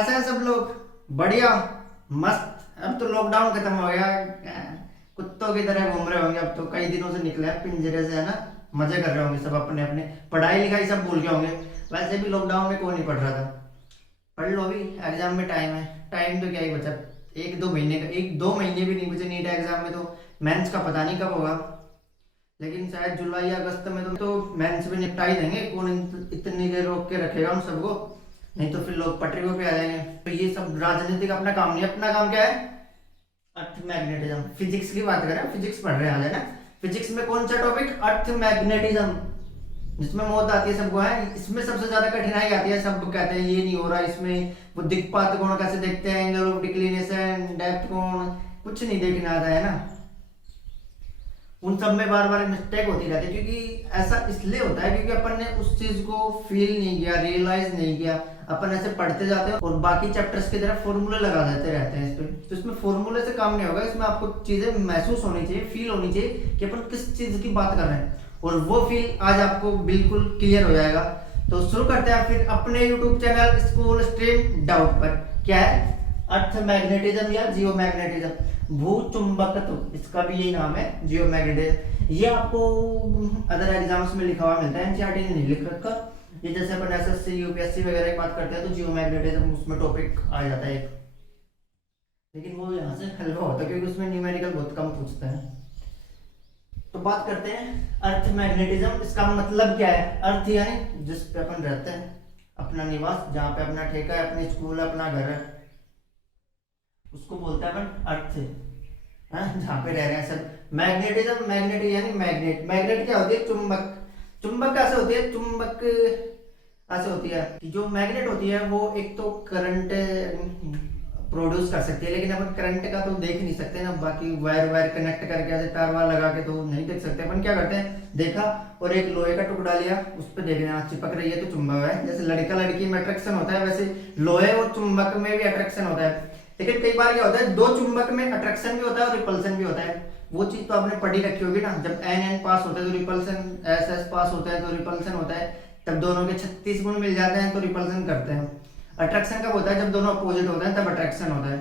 कैसे हैं सब लोग? बढ़िया, मस्त। अब तो लॉकडाउन खत्म हो गया, कुत्तों की तरह घूम रहे होंगे। अब तो कई दिनों से निकले हैं पिंजरे से, है ना। मजे कर रहे होंगे सब, अपने अपने पढ़ाई लिखाई सब भूल गए होंगे। वैसे भी लॉकडाउन में कौन नहीं पढ़ रहा था। पढ़ लो, अभी एग्जाम में टाइम है। टाइम तो क्या ही बचा, एक दो महीने का, एक दो महीने भी नहीं बचे नीट एग्जाम में। तो मेंस का पता नहीं कब होगा, लेकिन शायद जुलाई या अगस्त में तो मेंस भी निपटा ही देंगे। कौन इतनी देर रोक के रखेगा उन सबको? नहीं तो फिर लोग पटरियों पे आ जाएंगे। तो ये सब राजनीतिक अपना काम नहीं है। अपना काम क्या है? अर्थ मैग्नेटिज्म। फिजिक्स की बात करें, फिजिक्स पढ़ रहे हैं आज, है ना। फिजिक्स में कौन सा टॉपिक? अर्थ मैग्नेटिज्म, जिसमें मौत आती है सबको, है। इसमें सबसे ज्यादा कठिनाई आती है। सब कहते हैं ये नहीं हो रहा इसमें। वो दिक्पात कोण कैसे देखते हैं, एंगल ऑफ डिक्लिनेशन, डेप्थ कोण, कुछ नहीं देखना आता है ना। उन सब में बार बार मिस्टेक होती रहती है, क्योंकि ऐसा इसलिए होता है क्योंकि अपन ने उस चीज को फील नहीं किया, रियलाइज नहीं किया। अपन ऐसे पढ़ते जाते हैं और बाकी चैप्टर्स की तरफ फॉर्मूले लगा देते रहते हैं इस पे। तो इसमें फॉर्मूले से काम नहीं होगा। इसमें आपको चीजें महसूस होनी चाहिए, फील होनी चाहिए कि अपन किस चीज की बात कर रहे हैं, और वो फील आज आपको बिल्कुल क्लियर हो जाएगा। तो शुरू करते हैं फिर अपने YouTube channel school stream doubt पर। क्या है? अर्थ मैग्नेटिज्म या जियो मैग्नेटिज्म, भू चुंबकत्व, इसका भी यही नाम है, जियो मैग्नेटिज्म। ये आपको अदर एग्जाम्स में लिखा हुआ मिलता है, एनसीईआरटी ने नहीं लिख रखा। ये जैसे अपन एसएससी यूपीएससी वगैरह की बात करते हैं तो जियो मैग्नेटिज्म उसमें टॉपिक आ जाता है एक। लेकिन वो यहाँ से हल्का होता है क्योंकि उसमें न्यूमेरिकल बहुत कम पूछते हैं। तो बात करते हैं अर्थ मैग्नेटिज्म। इसका मतलब क्या है? अर्थ यानी जिस पे अपन रहते हैं, अपना निवास, जहाँ पे अपना ठेका है, अपनी स्कूल है, अपना घर है, उसको बोलते हैं अपन अर्थ, है, जहाँ पे रह रहे हैं सब। मैग्नेटिज्म, मैग्नेट यानी मैग्नेट। मैग्नेट क्या होती है? चुंबक। चुंबक कैसे होती है? चुंबक ऐसे होती है कि जो मैग्नेट होती है वो एक तो करंट प्रोड्यूस कर सकती है, लेकिन अपन करंट का तो देख नहीं सकते ना। बाकी वायर वायर कनेक्ट करके ऐसे तार वार लगा के तो नहीं देख सकते। अपन क्या करते हैं, देखा और एक लोहे का टुकड़ा लिया, उस पर देखना चिपक रही है तो चुंबक है। जैसे लड़का लड़की में अट्रैक्शन होता है, वैसे लोहे और चुंबक में भी अट्रैक्शन होता है। लेकिन कई बार क्या होता है, दो चुंबक में अट्रैक्शन भी होता है और रिपल्सन भी होता है। वो चीज तो आपने पढ़ी रखी होगी ना, जब एन एन पास होता है तो रिपल्सन, एस एस पास होता है तो रिपल्सन होता है। तब दोनों के 36 गुण मिल जाते हैं तो रिपल्सन करते हैं। अट्रैक्शन कब होता है? जब दोनों अपोजिट होते हैं तब अट्रैक्शन होता है।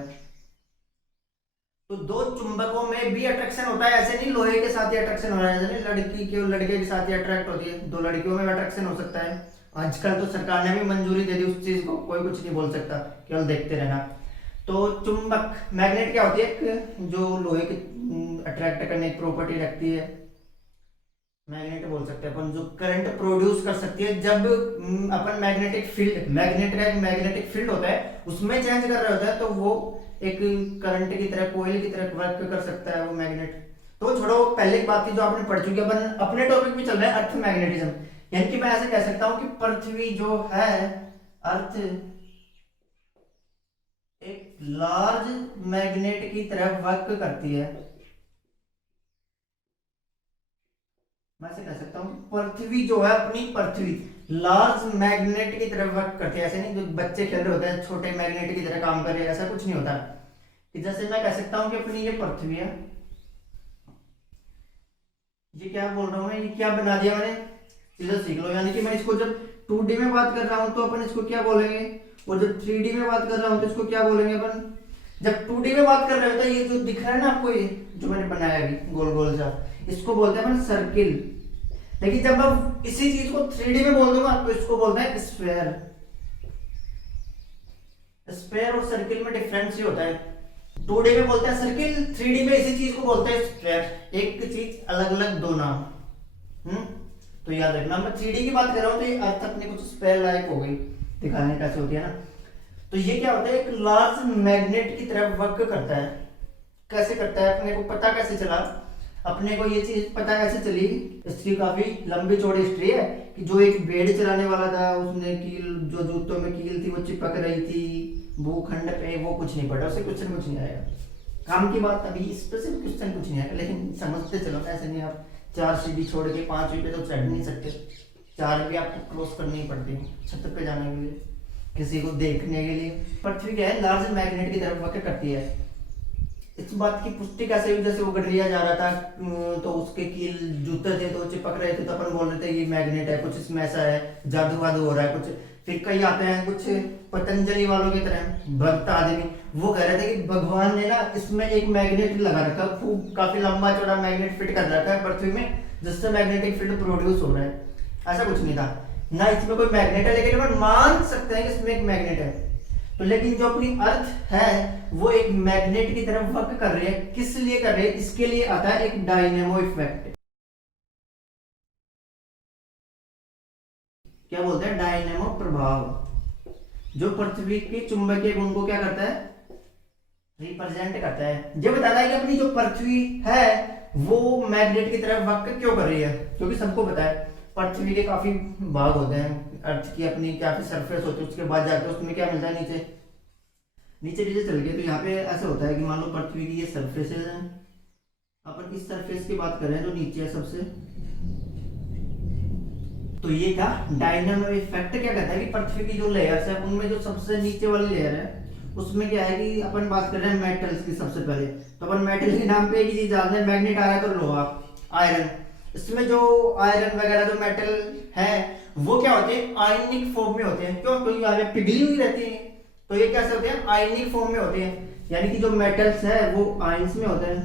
तो दो चुंबकों में भी अट्रैक्शन होता है। ऐसे नहीं लोहे के साथ ही अट्रैक्शन हो रहा है, जैसे लड़की के और लड़के के साथ ही अट्रैक्ट होती है। दो लड़कियों में अट्रैक्शन हो सकता है। आजकल तो सरकार ने भी मंजूरी दे दी उस चीज को, कोई कुछ नहीं बोल सकता, केवल देखते रहना। तो चुंबक, मैग्नेट क्या होती है? जो लोहे की अट्रैक्ट करने की प्रॉपर्टी रखती है, मैग्नेट बोल सकते हैं अपन। जो करंट प्रोड्यूस कर सकती है जब अपन मैग्नेटिक फील्ड, मैग्नेट का एक मैग्नेटिक फील्ड होता है, उसमें चेंज कर रहे होता है, तो वो एक करंट की तरह, कोयल की तरह वर्क कर सकता है वो मैग्नेट। तो छोड़ो, पहले की बात थी जो आपने पढ़ चुकी है। अपन अपने टॉपिक में चल रहे हैं अर्थ मैग्नेटिज्म। यानी कि मैं ऐसे कह सकता हूं कि पृथ्वी जो है, अर्थ एक लार्ज मैग्नेट की तरह वर्क करती है। मैं ऐसे कह सकता हूँ पृथ्वी जो है, अपनी पृथ्वी लार्ज मैग्नेट की तरह वर्क करती है। ऐसे नहीं जो बच्चे खेल रहे होते हैं छोटे मैग्नेट की तरह काम कर रहे हैं, ऐसा कुछ नहीं होता। कि जैसे मैं कह सकता हूँ कि अपनी ये पृथ्वी है, ये क्या बोल रहा हूँ मैं, ये क्या बना दिया मैंने, चीजें सीख लो। यानी कि मैं इसको जब 2D में बात कर रहा हूँ तो अपन इसको क्या बोलेंगे, और जब 3D में बात कर रहा हूँ तो इसको क्या बोलेंगे अपन। जब 2D में बात कर रहे होते हैं, ये जो दिख रहा है ना आपको, ये जो मैंने बनाया अभी गोल गोल सा, इसको बोलते हैं अपन सर्किल। लेकिन जब मैं इसी चीज को 3D में बोल दूंगा तो इसको बोलते हैं स्फेयर। स्फेयर और सर्किल में डिफरेंस ही होता है। 2D में बोलते हैं सर्किल, 3D में इसी चीज को बोलते हैं स्फेयर। एक चीज अलग अलग दो नाम। तो याद रखना, मैं 3D की बात कर रहा हूँ तो ये अर्थ अपने कुछ स्पेयर लायक हो गई, दिखाने कैसे होती है ना। तो ये क्या होता है, एक लार्ज मैग्नेट की तरह वर्क करता है। कैसे करता है, अपने को पता कैसे चला? अपने को ये चीज पता कैसे चली, इसकी काफी लंबी चौड़ी हिस्ट्री है। कि जो एक बेड़ चलाने वाला था, उसने कील, जो जूतों में कील थी वो चिपक रही थी भूखंड पे, वो कुछ नहीं पड़ा, उसे क्वेश्चन कुछ नहीं आएगा। काम की बात, अभी स्पेसिफिक क्वेश्चन कुछ नहीं आएगा, लेकिन समझते चलो। ऐसे नहीं आप 4 सीढ़ी छोड़ के 5वीं पे तो चढ़ नहीं सकते, 4 भी आपको क्रॉस करनी ही पड़ती है छत पे जाने के लिए, किसी को देखने के लिए। पृथ्वी क्या है, लार्ज मैग्नेट की तरफ वर्क करती है। इस बात की पुष्टि कैसे हुई? जैसे वो गडरिया जा रहा था तो उसके कील जूते थे तो चिपक रहे थे, तो अपन बोल रहे थे ये मैग्नेट है, कुछ इसमें ऐसा है, जादू वादू हो रहा है कुछ। फिर कई आते हैं कुछ पतंजलि वालों की तरह भक्त आदमी, वो कह रहे थे कि भगवान ने ना इसमें एक मैग्नेट लगा रखा है, खूब काफी लंबा चौड़ा मैग्नेट फिट कर रखा है पृथ्वी में, जिससे मैग्नेटिक फील्ड प्रोड्यूस हो रहा है। ऐसा कुछ नहीं था ना, इसमें कोई मैग्नेट है, लेकिन अपन मान सकते हैं कि इसमें एक मैग्नेट है। तो लेकिन जो अपनी अर्थ है वो एक मैग्नेट की तरफ वर्क कर रही है। किस लिए कर रही है? इसके लिए आता है एक डायनेमो इफेक्ट। क्या बोलते हैं? डायनेमो प्रभाव, जो पृथ्वी के चुंबकीय गुण को क्या करता है? रिप्रेजेंट करता है। ये बताता है कि अपनी जो पृथ्वी है वो मैग्नेट की तरफ वर्क क्यों कर रही है, क्योंकि सबको पता है पृथ्वी के काफी भाग होते हैं, अर्थ की अपनी काफी सरफेस होती है, उसके बाद जाके उसमें क्या मिलता है? नीचे नीचे नीचे चल गए। तो यहाँ पे ऐसा होता है कि मान लो पृथ्वी की ये सरफेस है, अपन इस सरफेस की बात कर रहे हैं जो नीचे है सबसे, तो ये क्या डायनामो इफेक्ट क्या कहता है कि पृथ्वी की जो लेयर्स है उनमें जो सबसे नीचे वाली लेयर है उसमें क्या है कि अपन बात कर रहे हैं मेटल्स की। सबसे पहले तो अपन मेटल के नाम पे एक चीज जानते हैं, मैग्नेट आ रहा है तो लोहा, आयरन। इसमें जो आयरन वगैरह जो मेटल है वो क्या होते हैं? आयनिक फॉर्म में होते हैं। क्यों? क्योंकि यहाँ पिघली हुई रहती है, तो ये कैसे होते हैं? आयनिक फॉर्म में होते हैं, यानी कि जो मेटल्स है वो आयंस में होते हैं,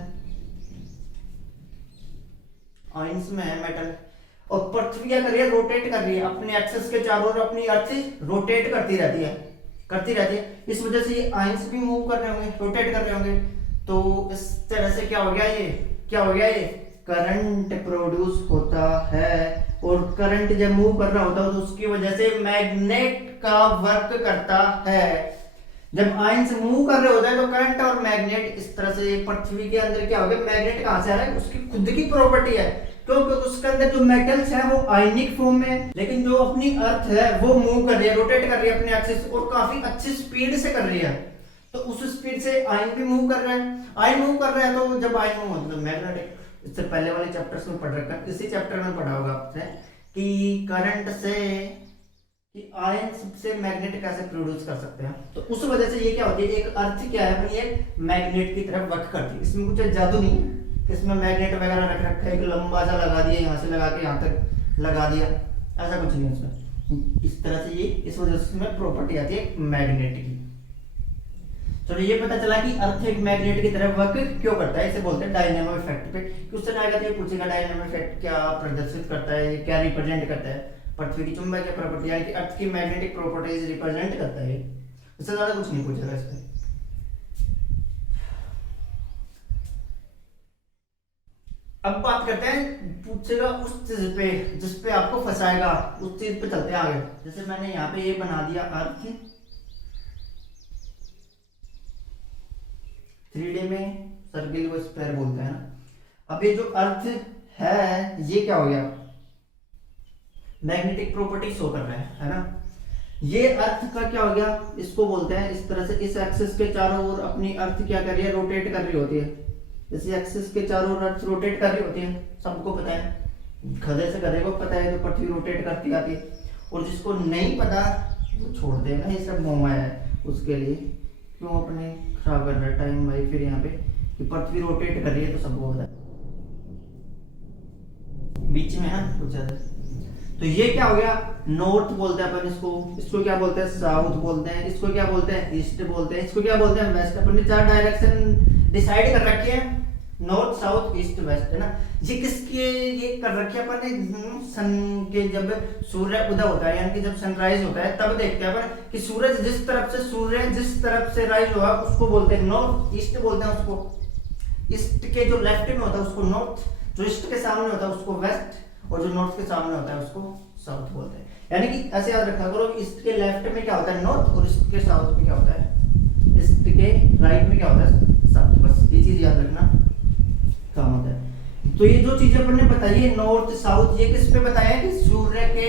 आयंस में है मेटल। और पृथ्वी क्या कर रही है? रोटेट कर रही है अपने एक्सिस के चारों ओर, अपनी अर्थ रोटेट करती रहती है, करती रहती है। इस वजह से ये आयंस भी मूव कर रहे होंगे, रोटेट कर रहे होंगे। तो इस तरह से क्या हो गया? ये क्या हो गया? ये करंट प्रोड्यूस होता है, और करंट जब मूव कर रहा होता है तो उसकी वजह से मैग्नेट का वर्क करता है। जब आयंस मूव कर रहे होते हैं तो करंट और मैग्नेट इस तरह से पृथ्वी के अंदर क्या हो गया? मैग्नेट कहां से आ रहा है? उसकी खुद की प्रॉपर्टी है, क्योंकि उसके अंदर जो मेटल्स हैं वो आयनिक फॉर्म में है, लेकिन जो अपनी अर्थ है वो मूव कर रही है, रोटेट कर रही है अपने एक्सिस, और काफी अच्छी स्पीड से कर रही है। तो उस स्पीड से आयन भी मूव कर रहा है, आयन मूव कर रहा है, तो जब आयन मूव होता है मैग्नेटिक, इससे पहले वाले चैप्टर्स में पढ़ रखा है, इसी चैप्टर में पढ़ा होगा आपने कि करंट से कि आयन से मैग्नेट कैसे प्रोड्यूस कर सकते हैं। तो उस वजह से ये क्या होती है? एक अर्थ क्या है अपनी एक मैग्नेट की तरफ वर्क करती है। इसमें कुछ जादू नहीं है, इसमें मैग्नेट वगैरह रख रखा है, एक लंबा सा लगा दिया, यहाँ से लगा के यहाँ तक लगा दिया, ऐसा कुछ नहीं है उसमें। इस तरह से ये इस वजह से इसमें प्रॉपर्टी आती है मैग्नेट की। चलो ये पता चला कि अर्थ एक मैग्नेट की तरफ वर्क क्यों करता है, इसे बोलते हैं डायनेमो इफेक्ट। पे क्वेश्चन आएगा तो ये पूछेगा डायनेमो इफेक्ट क्या प्रदर्शित करता है, क्या रिप्रेजेंट करता है? पृथ्वी की चुंबकीय प्रॉपर्टी यानी कि अर्थ की मैग्नेटिक प्रॉपर्टीज रिप्रेजेंट करता है। इससे ज्यादा कुछ नहीं पूछेगा इस पे। अब बात करते हैं, पूछेगा उस चीज पे जिस पे आपको फंसाएगा, उस चीज पे चलते हैं आगे। जैसे मैंने यहाँ पे ये बना दिया अर्थ 3D में, सर्किल को स्क्वायर बोलते हैं ना। अब ये जो अर्थ है ये क्या हो गया? मैग्नेटिक प्रॉपर्टी शो कर रहा है ना। ये अर्थ का क्या हो गया? इसको बोलते हैं इस तरह से, इस एक्सिस के चारों ओर अपनी अर्थ क्या कर रही है? रोटेट कर रही होती है। इस एक्सिस के चारों ओर अर्थ रोटेट कर रही होती है, सबको पता है, गधे से गधे को पता है, तो पृथ्वी रोटेट करती आती है। और जिसको नहीं पता वो छोड़ देगा, ये सब मोह है उसके लिए, क्यों अपने खराब कर रहा है टाइम भाई। फिर यहाँ पे कि पृथ्वी रोटेट कर रही है तो सबको पता है, बीच में है ना कुछ ज्यादा। तो ये क्या हो गया? नॉर्थ बोलते हैं अपन इसको, इसको क्या बोलते हैं? साउथ बोलते हैं, इसको क्या बोलते हैं? ईस्ट बोलते हैं, इसको क्या बोलते हैं? वेस्ट। अपन ने 4 डायरेक्शन डिसाइड कर रखी है, नॉर्थ साउथ ईस्ट वेस्ट, है ना। ये किसके ये कर रखी है अपन ने? सन के जब सूर्य उदय होता है, यानी कि जब सनराइज होता है तब देखते हैं अपन कि सूरज जिस तरफ से राइज हुआ उसको बोलते हैं नॉर्थ, ईस्ट बोलते हैं उसको। ईस्ट के जो लेफ्ट में होता है उसको नॉर्थ, जो ईस्ट के सामने होता है उसको वेस्ट, और जो नॉर्थ के सामने होता है उसको साउथ बोलते हैं। यानी कि ऐसे याद रखा करो, ईस्ट के लेफ्ट में क्या होता है? नॉर्थ, और ईस्ट के साउथ में क्या होता है? ईस्ट के राइट में क्या होता है? साउथ। बस ये चीज याद रखना काम होता है। तो ये जो चीजें अपन ने बताई है नॉर्थ साउथ, ये किस पे बताया कि सूर्य के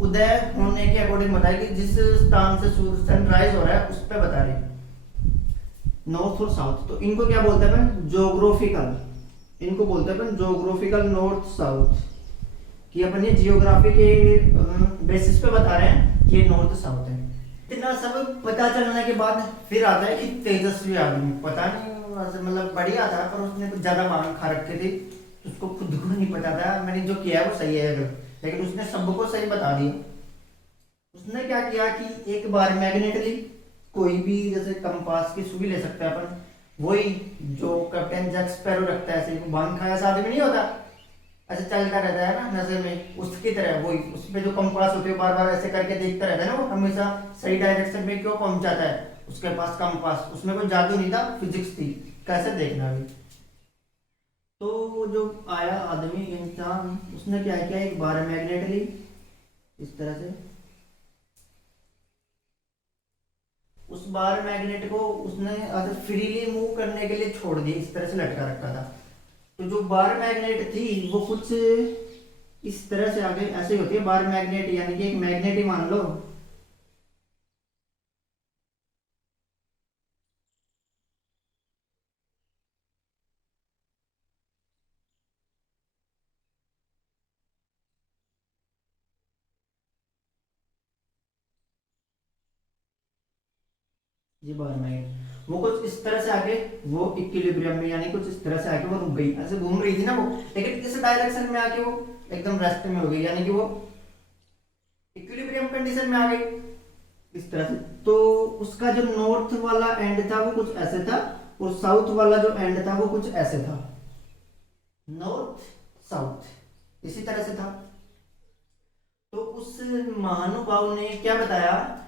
उदय होने के अकॉर्डिंग बताया कि जिस स्थान से सूर्य सनराइज हो रहा है उस पे बता रहे नॉर्थ और साउथ। तो इनको क्या बोलते हैं अपन? ज्योग्राफिकल, इनको बोलते हैं अपन ज्योग्राफिकल नॉर्थ साउथ, कि अपन ये जियोग्राफी के बेसिस पे बता रहे हैं कि ये नॉर्थ साउथ है। इतना सब पता चलने के बाद फिर आता है कि तेजस्वी आदमी, पता नहीं वैसे मतलब बढ़िया था, पर उसने कुछ ज्यादा भांग खा रखे थे, उसको खुद को नहीं पता था मैंने जो किया है वो सही है अगर, लेकिन उसने सबको सही बता दिया। उसने क्या किया कि एक बार मैग्नेट ली, कोई भी जैसे कंपास की सुई ले सकते हैं अपन, वही जो कैप्टन जैक स्पैरो रखता है, ऐसे भांग खाया सा आदमी नहीं होता, ऐसे चलता रहता है ना नशे में, उसकी तरह वही उस पे जो कंपास होते है बार बार ऐसे करके देखता रहता है ना, वो हमेशा सही डायरेक्शन में क्यों पहुंचाता है, उसके पास कंपास, उसमें कोई जादू नहीं था, फिजिक्स थी, कैसे देखना भी। तो वो जो आया आदमी इंसान, उसने क्या किया, एक बार मैग्नेट ली इस तरह से, उस बार मैग्नेट को उसने ऐसे फ्रीली मूव करने के लिए छोड़ दिया, इस तरह से लटका रखा था। तो जो बार मैग्नेट थी वो कुछ इस तरह से आगे ऐसे होती है बार मैग्नेट, यानी कि एक मैग्नेट ही मान लो। ये बार मैग्नेट वो कुछ इस तरह से आगे, वो इक्विलिब्रियम में यानी कुछ इस तरह से आके वो रुक गई, ऐसे घूम रही थी ना वो, लेकिन इस डायरेक्शन में आके वो एकदम रेस्ट में हो गई, यानी कि वो इक्विलिब्रियम कंडीशन में आ गई इस तरह से। तो उसका जो नॉर्थ वाला एंड था वो कुछ ऐसे था, और साउथ वाला जो एंड था वो कुछ ऐसे था, नॉर्थ साउथ इसी तरह से था। तो उस महानुभाव ने क्या बताया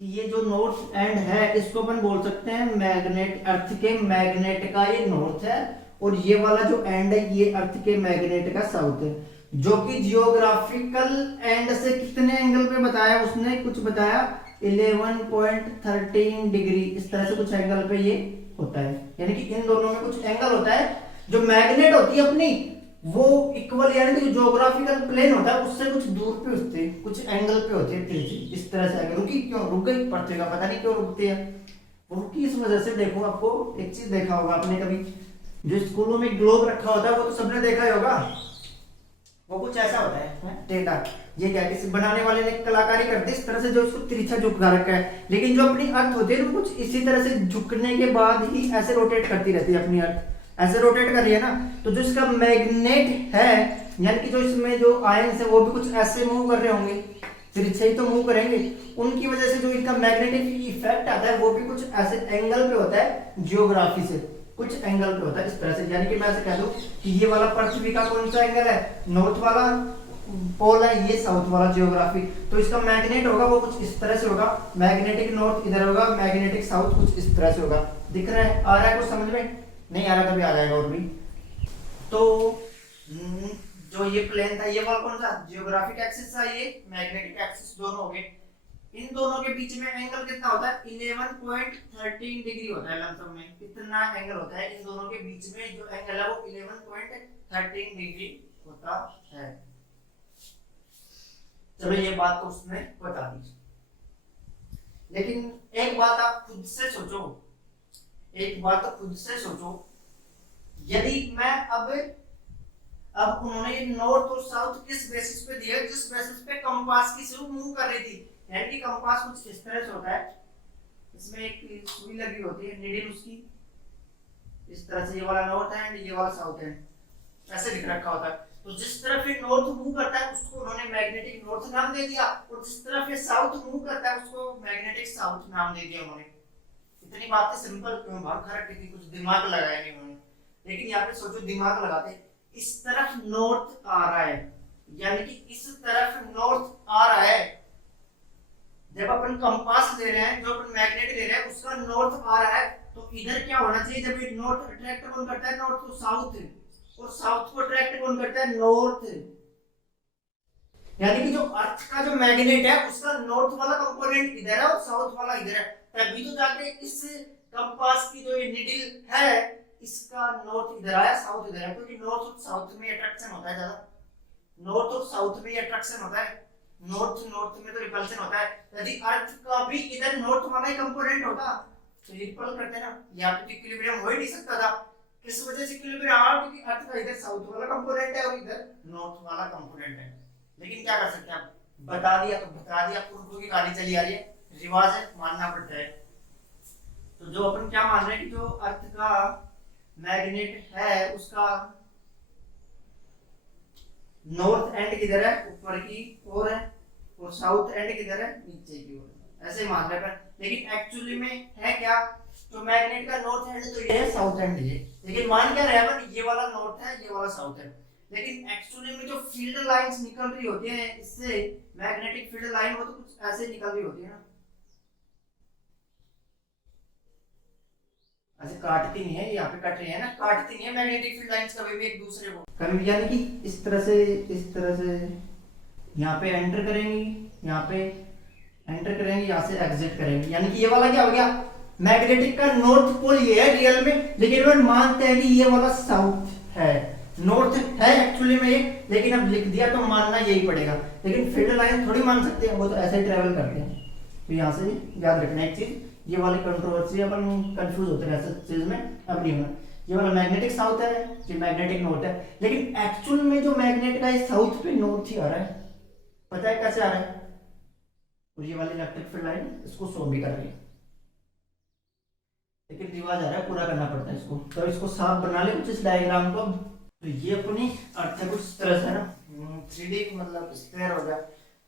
कि ये जो नॉर्थ एंड है इसको अपन बोल सकते हैं मैग्नेट, अर्थ के मैग्नेट का ये नॉर्थ है, और ये वाला जो एंड है ये अर्थ के मैग्नेट का साउथ है, जो कि जियोग्राफिकल एंड से कितने एंगल पे बताया उसने, कुछ बताया 11.13 डिग्री, इस तरह से कुछ एंगल पे ये होता है, यानी कि इन दोनों में कुछ एंगल होता है। जो मैग्नेट होती है अपनी वो इक्वल, यानी कि जोग्राफिकल प्लेन होता है उससे कुछ दूर पे होते हैं, कुछ एंगल पे होते हैं तेजी, इस तरह से आगे रुकी, क्यों रुक गई पृथ्वी का पता नहीं क्यों रुकती है, वो रुकी इस वजह से। देखो आपको एक चीज देखा होगा आपने कभी, जो स्कूलों में ग्लोब रखा होता है वो तो सबने देखा ही होगा, वो कुछ ऐसा होता है टेढ़ा, ये क्या किसी बनाने वाले ने कलाकारी कर दी इस तरह से, जो उसको तिरछा झुका रखा है, लेकिन जो अपनी अर्थ होती है वो कुछ इसी तरह से झुकने के बाद ही ऐसे रोटेट करती रहती है, अपनी अर्थ ऐसे रोटेट कर रही है ना। तो जो इसका मैग्नेट है, यानी कि जो इसमें जो आयंस है वो भी कुछ ऐसे मूव कर रहे होंगे, तिरछे ही तो मूव करेंगे, उनकी वजह से जो इनका मैग्नेटिक इफेक्ट आता है वो भी कुछ ऐसे एंगल पे होता है, जियोग्राफी से कुछ एंगल पे होता है इस तरह से। यानी कि मैं ऐसे कह दूं कि ये वाला पृथ्वी का कौन सा एंगल है, नॉर्थ वाला पोल है, ये साउथ वाला जियोग्राफी, तो इसका मैग्नेट होगा वो कुछ इस तरह से होगा, मैग्नेटिक नॉर्थ इधर होगा, मैग्नेटिक साउथ कुछ इस तरह से होगा। दिख रहा है, आ रहा है कुछ समझ में, नहीं आ रहा कभी आ जाएगा और भी। तो जो ये प्लेन था ये वाला कौन सा जियोग्राफिक एक्सिस था, ये मैग्नेटिक एक्सिस, दोनों हो गए। इन दोनों के बीच में एंगल कितना होता है, 11.13 डिग्री होता है लमसम में, कितना एंगल होता है इन दोनों के बीच में, जो एंगल है वो 11.13 डिग्री होता है। चलो ये बात तो उसने बता दी, लेकिन एक बात आप खुद से सोचो, एक बात तो खुद से सोचो, यदि मैं अब उन्होंने नॉर्थ और साउथ किस बेसिस पे दिया, जिस बेसिस पे कंपास की सुई मूव कर रही थी, यानी कि कंपास कुछ इस तरह से होता है, इसमें एक सुई लगी होती है नीडल उसकी, इस तरह से ये वाला नॉर्थ है एंड ये वाला साउथ है, ऐसे लिख रखा होता है। तो जिस तरफ ये नॉर्थ मूव करता है उसको उन्होंने मैग्नेटिक नॉर्थ नाम दे दिया, और जिस तरफ ये साउथ मूव करता है उसको मैग्नेटिक साउथ नाम दे दिया उन्होंने। इतनी बातें सिंपल क्यों, भाग खा रखी थी, कुछ दिमाग लगाया नहीं उन्होंने। लेकिन यहाँ पे सोचो दिमाग लगाते, इस तरफ नॉर्थ आ रहा है, यानी कि इस तरफ नॉर्थ आ रहा है, जब अपन कंपास ले रहे हैं, जो अपन मैग्नेट ले रहे हैं उसका नॉर्थ आ रहा है, तो इधर क्या होना चाहिए, जब ये नॉर्थ अट्रैक्ट कौन करता है, नॉर्थ को साउथ, और साउथ को अट्रैक्ट कौन करता है, नॉर्थ। यानी कि जो अर्थ का जो मैग्नेट है उसका नॉर्थ वाला कंपोनेंट इधर है और साउथ वाला इधर है, तभी तो जाके इस कंपास की जो ये निडल है इसका नॉर्थ इधर आया, साउथ इधर है, क्योंकि नॉर्थ और साउथ में अट्रैक्शन होता है ज्यादा, नॉर्थ और साउथ में अट्रैक्शन होता है, नॉर्थ नॉर्थ में तो रिपल्शन होता है। यदि अर्थ का भी इधर नॉर्थ वाला ही कंपोनेंट होता तो रिपल करते ना, यहाँ पे इक्विलिब्रियम हो ही नहीं सकता था। किस वजह से इक्विलिब्रियम आया, क्योंकि अर्थ का इधर साउथ वाला कंपोनेंट है और इधर नॉर्थ वाला कंपोनेंट है। लेकिन क्या कर सकते हैं, आप बता दिया तो बता दिया, पूर्व की गाली चली आ रही है, रिवाज है, मानना पड़ता है। तो जो अपन क्या मान रहे हैं कि जो अर्थ का मैग्नेट है उसका नॉर्थ एंड किधर है, ऊपर की ओर है, और साउथ एंड किधर है, नीचे की ओर है। ऐसे मान रहे हैं, लेकिन एक्चुअली में है क्या, तो मैग्नेट का नॉर्थ एंड तो ये है, साउथ एंड ये, लेकिन मान क्या रहे अपन, ये वाला नॉर्थ है, ये वाला साउथ है, लेकिन एक्चुअली में जो फील्ड लाइंस निकल रही होती हैं इससे, मैग्नेटिक फील्ड लाइन वो तो कुछ ऐसे निकल रही होती है ना, ऐसे काटती नहीं है, यहाँ पे कट रही है ना, काटती नहीं है मैग्नेटिक फील्ड लाइंस कभी भी एक दूसरे को, कभी यानी कि इस तरह से, इस तरह से यहाँ पे एंटर करेंगी, यहाँ पे एंटर करेंगे, यहाँ से एग्जिट करेंगे, यानी कि ये वाला क्या हो गया, मैग्नेटिक का नॉर्थ पोल ये है रियल में, लेकिन अपन मानते हैं कि ये वाला साउथ है, नॉर्थ है एक्चुअली में ये, लेकिन अब लिख दिया तो मानना यही पड़ेगा, लेकिन फील्ड लाइन थोड़ी मान सकते हैं, वो तो ऐसे ही ट्रेवल करते हैं। तो यहाँ से याद रखना एक चीज, ये वाली कंट्रोवर्सी अपन कंफ्यूज होते हैं ऐसे चीज में, अब नहीं होना, ये वाला मैग्नेटिक साउथ है, ये मैग्नेटिक नॉर्थ है, लेकिन एक्चुअल में जो मैग्नेट का ये साउथ पे नॉर्थ ही आ रहा है, पता है कैसे आ रहा है, और ये वाली इलेक्ट्रिक फील्ड लाइन इसको शो भी कर रही है, लेकिन रिवाज आ रहा है, पूरा करना पड़ता है इसको, तो इसको साफ बना ले कुछ इस डायग्राम को। तो ये अपनी अर्थ है कुछ इस तरह से ना, 3D मतलब स्क्वायर हो गया,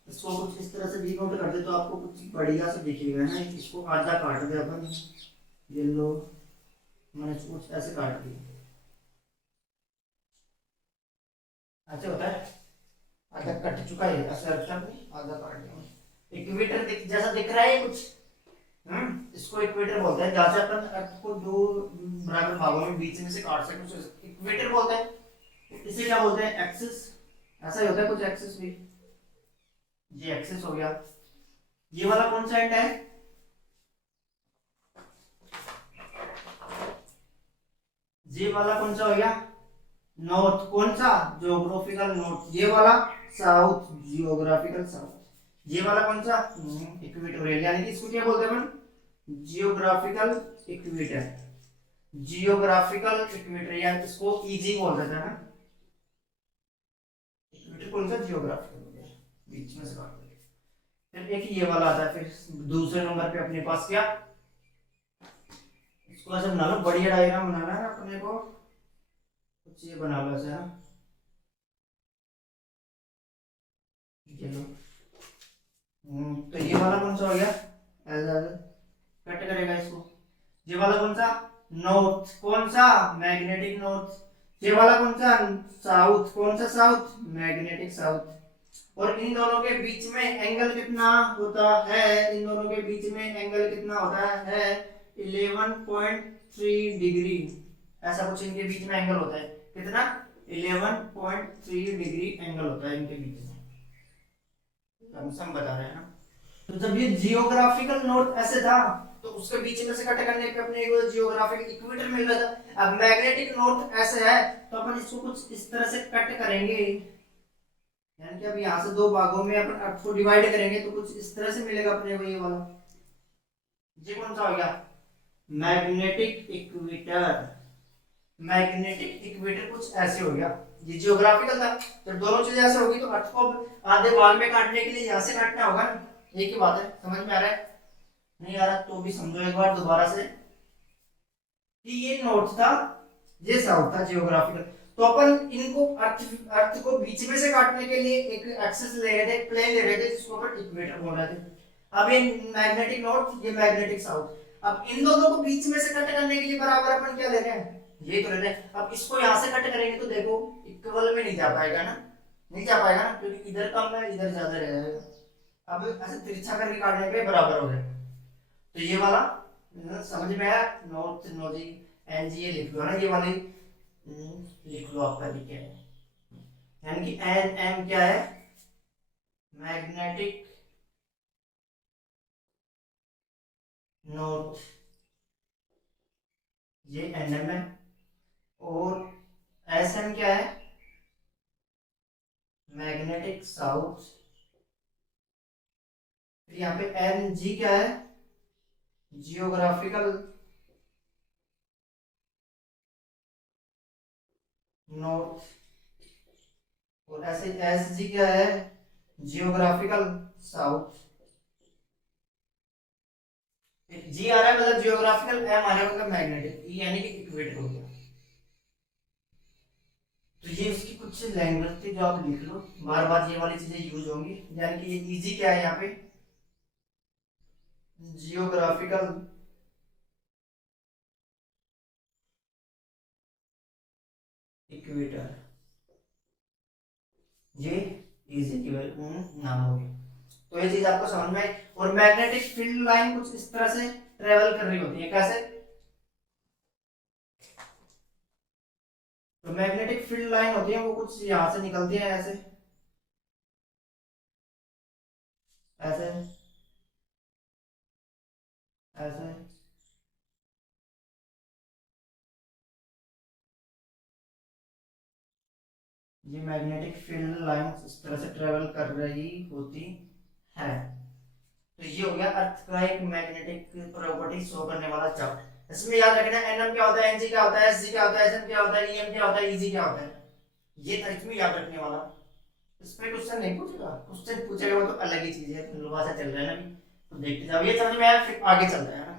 इसको कुछ इस तरह से डिनोट कर दे तो आपको कुछ बढ़िया से दिखेगा ना, इसको आधा काट दे अपन, ये लो मैंने कुछ ऐसे काट दिया, ऐसे होता है, आधा कट चुका है, ऐसे रखा आधा काट दिया, इक्वेटर जैसा दिख रहा है कुछ, इसको इक्वेटर बोलते हैं, जहां से अपन अर्थ को दो बराबर भागों में बीच में से काट सकते हैं उसे इक्वेटर बोलते हैं। इसे क्या बोलते हैं, एक्सिस, ऐसा ही होता है कुछ एक्सिस भी, ये एक्सिस हो गया। ये वाला कौन सा एंड है, ये वाला कौन सा हो गया, नॉर्थ, कौन सा, ज्योग्राफिकल नॉर्थ, ये वाला साउथ, जियोग्राफिकल साउथ, ये वाला कौन सा, इक्वेटोरियल, यानी कि इसको क्या बोलते हैं अपन, जियोग्राफिकल इक्वेटर, जियोग्राफिकल इक्वेटर, या इसको ईजी बोल देते हैं ना, इक्वेटर कौन सा, जियोग्राफिकल, बीच में से काट देंगे। फिर एक ये वाला आता है, फिर दूसरे नंबर पे अपने पास क्या, इसको ऐसे बना लो, बढ़िया डायग्राम बनाना है अपने को, कुछ ये बना लो ऐसे, ये लो, तो ये वाला कौन सा हो गया, ऐसा कट करेगा इसको, ये वाला कौन सा, नॉर्थ, कौन सा, मैग्नेटिक नॉर्थ, ये वाला कौन सा, साउथ, कौन सा साउथ, मैग्नेटिक साउथ, और इन दोनों के बीच में एंगल कितना होता है, इन दोनों के बीच में एंगल कितना होता है, 11.3 डिग्री, ऐसा कुछ इनके बीच में एंगल होता है, कितना, 11.3 डिग्री एंगल होता है इनके बीच में, हम बता रहे हैं ना। तो जब ये जियोग्राफिकल नॉर्थ ऐसे था, तो उसके बीच में से कट करने पे अपने को जियोग्राफिकल इक्वेटर मिल रहा था, अब मैग्नेटिक नॉर्थ ऐसे है तो अपन इसको कुछ इस तरह से कट करेंगे, यानी कि अब यहाँ से दो भागों में अपन अर्थ को डिवाइड करेंगे तो कुछ इस तरह से मिलेगा अपने को, ये वाला, ये कौन सा हो गया, मैग्नेटिक इक्वेटर, मैग्नेटिक इक्वेटर कुछ ऐसे हो गया, ये जियोग्राफिकल था, जब दोनों चीजें ऐसे होगी तो अर्थ को आधे भाग में काटने के लिए यहाँ से काटना होगा ना, एक ही बात है, समझ में आ रहा है, नहीं आ रहा तो भी समझो एक बार दोबारा से, कि ये नॉर्थ था, ये साउथ था जियोग्राफिकल, तो अपन इनको अर्थ अर्थ को बीच में से काटने के लिए एक एक्सिस ले रहे थे, प्लेन ले रहे थे, जिसको अपन इक्वेटर बोल रहे थे, अब ये मैग्नेटिक नॉर्थ, ये मैग्नेटिक साउथ, अब इन दोनों को बीच में से कट करने के लिए बराबर अपन क्या ले रहे हैं, ये तो ले रहे हैं, अब इसको यहाँ से कट करेंगे तो देखो इक्वल में नहीं जा पाएगा ना, नहीं जा पाएगा ना, क्योंकि इधर कम है इधर ज्यादा रहेगा, अब ऐसे तिरछा करके काटने पे बराबर हो गए, तो ये वाला समझ में आया, नॉर्थ नोजी एन जी, ये लिख लो ना, ये वाली लिख लो आपका भी क्या है, यानी कि एन एम क्या है, मैग्नेटिक नॉर्थ, ये एन एम है, और एस एम क्या है, मैग्नेटिक साउथ, फिर यहाँ पे एन जी क्या है, जियोग्राफिकल नॉर्थ, और ऐसे एस जी क्या है, जियोग्राफिकल साउथ, जी आ रहा है मतलब जियोग्राफिकल, एम आ रहा है मतलब मैग्नेटिक, यानी कि इक्वेटर हो गया। तो ये उसकी कुछ लैंग्वेज थी जो आप लिख लो, बार बार ये वाली चीजें यूज होंगी। यानी कि ये इजी क्या है यहाँ पे, जियोग्राफिकल इक्वेटर, ये इजी की नाम हो गया। तो ये चीज आपको समझ में आई। और मैग्नेटिक फील्ड लाइन कुछ इस तरह से ट्रेवल कर रही होती है, कैसे? तो मैग्नेटिक फील्ड लाइन होती है वो कुछ यहाँ से निकलती है ऐसे, ऐसे, ऐसे, ये मैग्नेटिक फील्ड लाइन इस तरह से ट्रेवल कर रही होती है। तो ये हो गया अर्थ का एक मैग्नेटिक प्रॉपर्टी शो करने वाला चार्ट। इसमें याद रखना एनएम क्या होता है, एनजी क्या होता है, एसजी क्या होता है, एसएम क्या होता है, ईएम क्या होता है, ईजी क्या होता है। ये था इसमें याद रखने वाला। इस पे क्वेश्चन नहीं पूछेगा, क्वेश्चन पूछेगा वो तो अलग ही चीज है, तो भाषा चल रहा है ना अभी, तो देखते जाओ, ये समझ में आया, फिर आगे चलते हैं ना।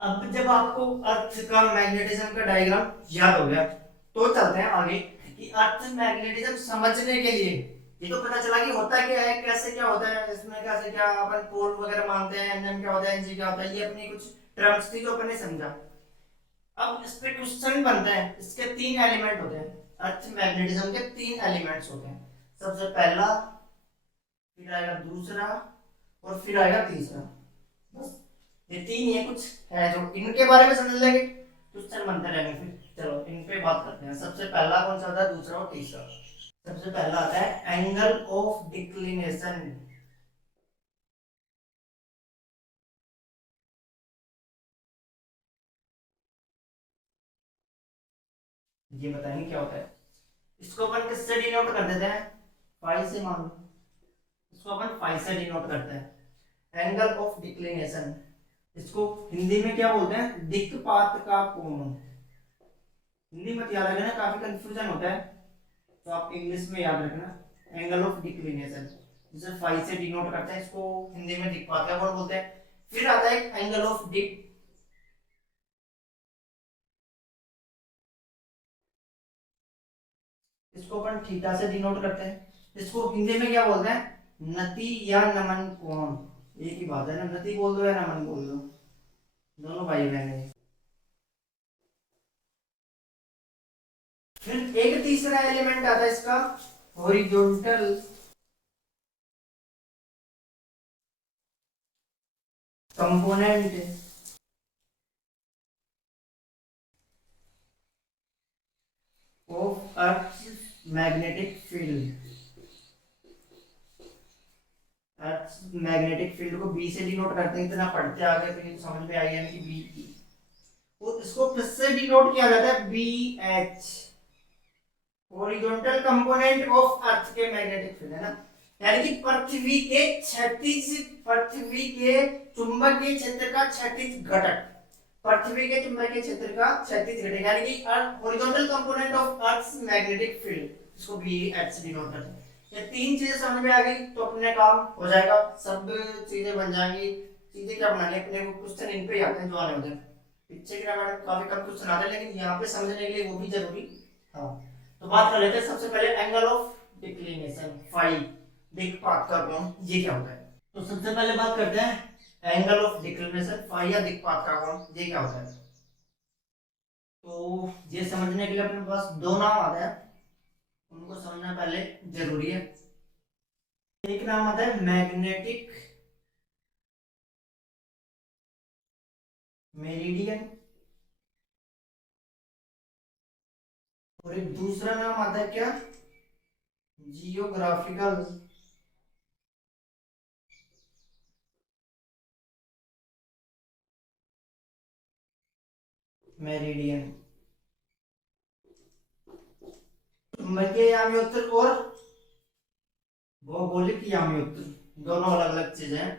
अब जब आपको अर्थ का मैग्नेटिज्म का डायग्राम याद हो गया, तो चलते हैं आगे कि अर्थ मैग्नेटिज्म समझने के लिए ये तो पता चला कि होता क्या है, कैसे क्या होता है, इसमें कैसे क्या अपन पोल वगैरह मानते हैं, एनएम क्या होता है, एनजी क्या होता है, ये अपनी कुछ टर्म्स थी जो अपन ने समझा। अब इस पे क्वेश्चन बनते हैं। इसके तीन एलिमेंट होते हैं, अर्थ मैग्नेटिज्म के तीन एलिमेंट्स होते हैं। सबसे पहला, फिर आएगा दूसरा, और फिर आएगा तीसरा। बस ये तीन ये कुछ है जो इनके बारे में समझ लेंगे, क्वेश्चन बनते रहेंगे। फिर चलो इन पे बात करते हैं। सबसे पहला कौन सा होता है, दूसरा और तीसरा। सबसे पहला आता है एंगल ऑफ डिक्लिनेशन। ये बताएंगे क्या होता है। इसको अपन किससे डिनोट कर देते हैं, फाई से मान लो। इसको अपन फाई से डिनोट करते हैं, एंगल ऑफ डिक्लिनेशन। इसको हिंदी में क्या बोलते हैं, दिक्पात का कोण। हिंदी मत याद रखना, काफी कंफ्यूजन होता है, तो आप इंग्लिश में याद रखना, एंगल ऑफ डिक्लिनेशन, जिसे फाई से डिनोट करते हैं, इसको हिंदी में दिक्पात का कोण बोलते हैं। फिर आता है एंगल ऑफ डिक, इसको अपन थीटा से डिनोट करते हैं। इसको हिंदी में क्या बोलते हैं, नति या नमन कोण। एक ही बात है ना, नति बोल दो या नमन बोल दो, दोनों भाई बहन हैं। फिर एक तीसरा एलिमेंट आता है इसका, horizontal component of earth magnetic field. Earth magnetic field को बी से डिनोट करते हैं, इतना पढ़ते आ गए तो ये समझ में आई है कि बी, और इसको किस से डिनोट किया जाता है, B H, horizontal component of earth के मैग्नेटिक फील्ड, है ना। यानी कि पृथ्वी के क्षैतिज, पृथ्वी के चुंबकीय क्षेत्र का क्षैतिज घटक, पृथ्वी के चुंबकीय क्षेत्र का क्षैतिज घटक, यानी कि horizontal component of earth magnetic field, इसको बी एच डिनोट करते हैं। ये तीन चीजें समझ में आ गई तो अपने काम हो जाएगा, सब चीजें बन जाएंगी। चीजें क्या बनानी, अपने को क्वेश्चन इन पे ही आते हैं जो आने होते हैं। पीछे के मैडम काफी कम क्वेश्चन आते हैं, लेकिन यहाँ पे समझने के लिए वो भी जरूरी। हाँ, तो बात कर लेते हैं सबसे पहले एंगल ऑफ डिक्लिनेशन, फाई, दिक्पात का कोण, ये क्या होता है। तो सबसे पहले बात करते हैं एंगल ऑफ डिक्लिनेशन, फाई या दिक्पात का कोण, ये क्या होता है। तो ये समझने के लिए अपने पास दो नाम आते हैं, उनको समझना पहले जरूरी है। एक नाम आता है मैग्नेटिक मेरिडियन, और एक दूसरा नाम आता है क्या, जियोग्राफिकल मेरिडियन। चुंबकीय यामी उत्तर और भौगोलिक यामी उत्तर, दोनों अलग अलग चीजें हैं।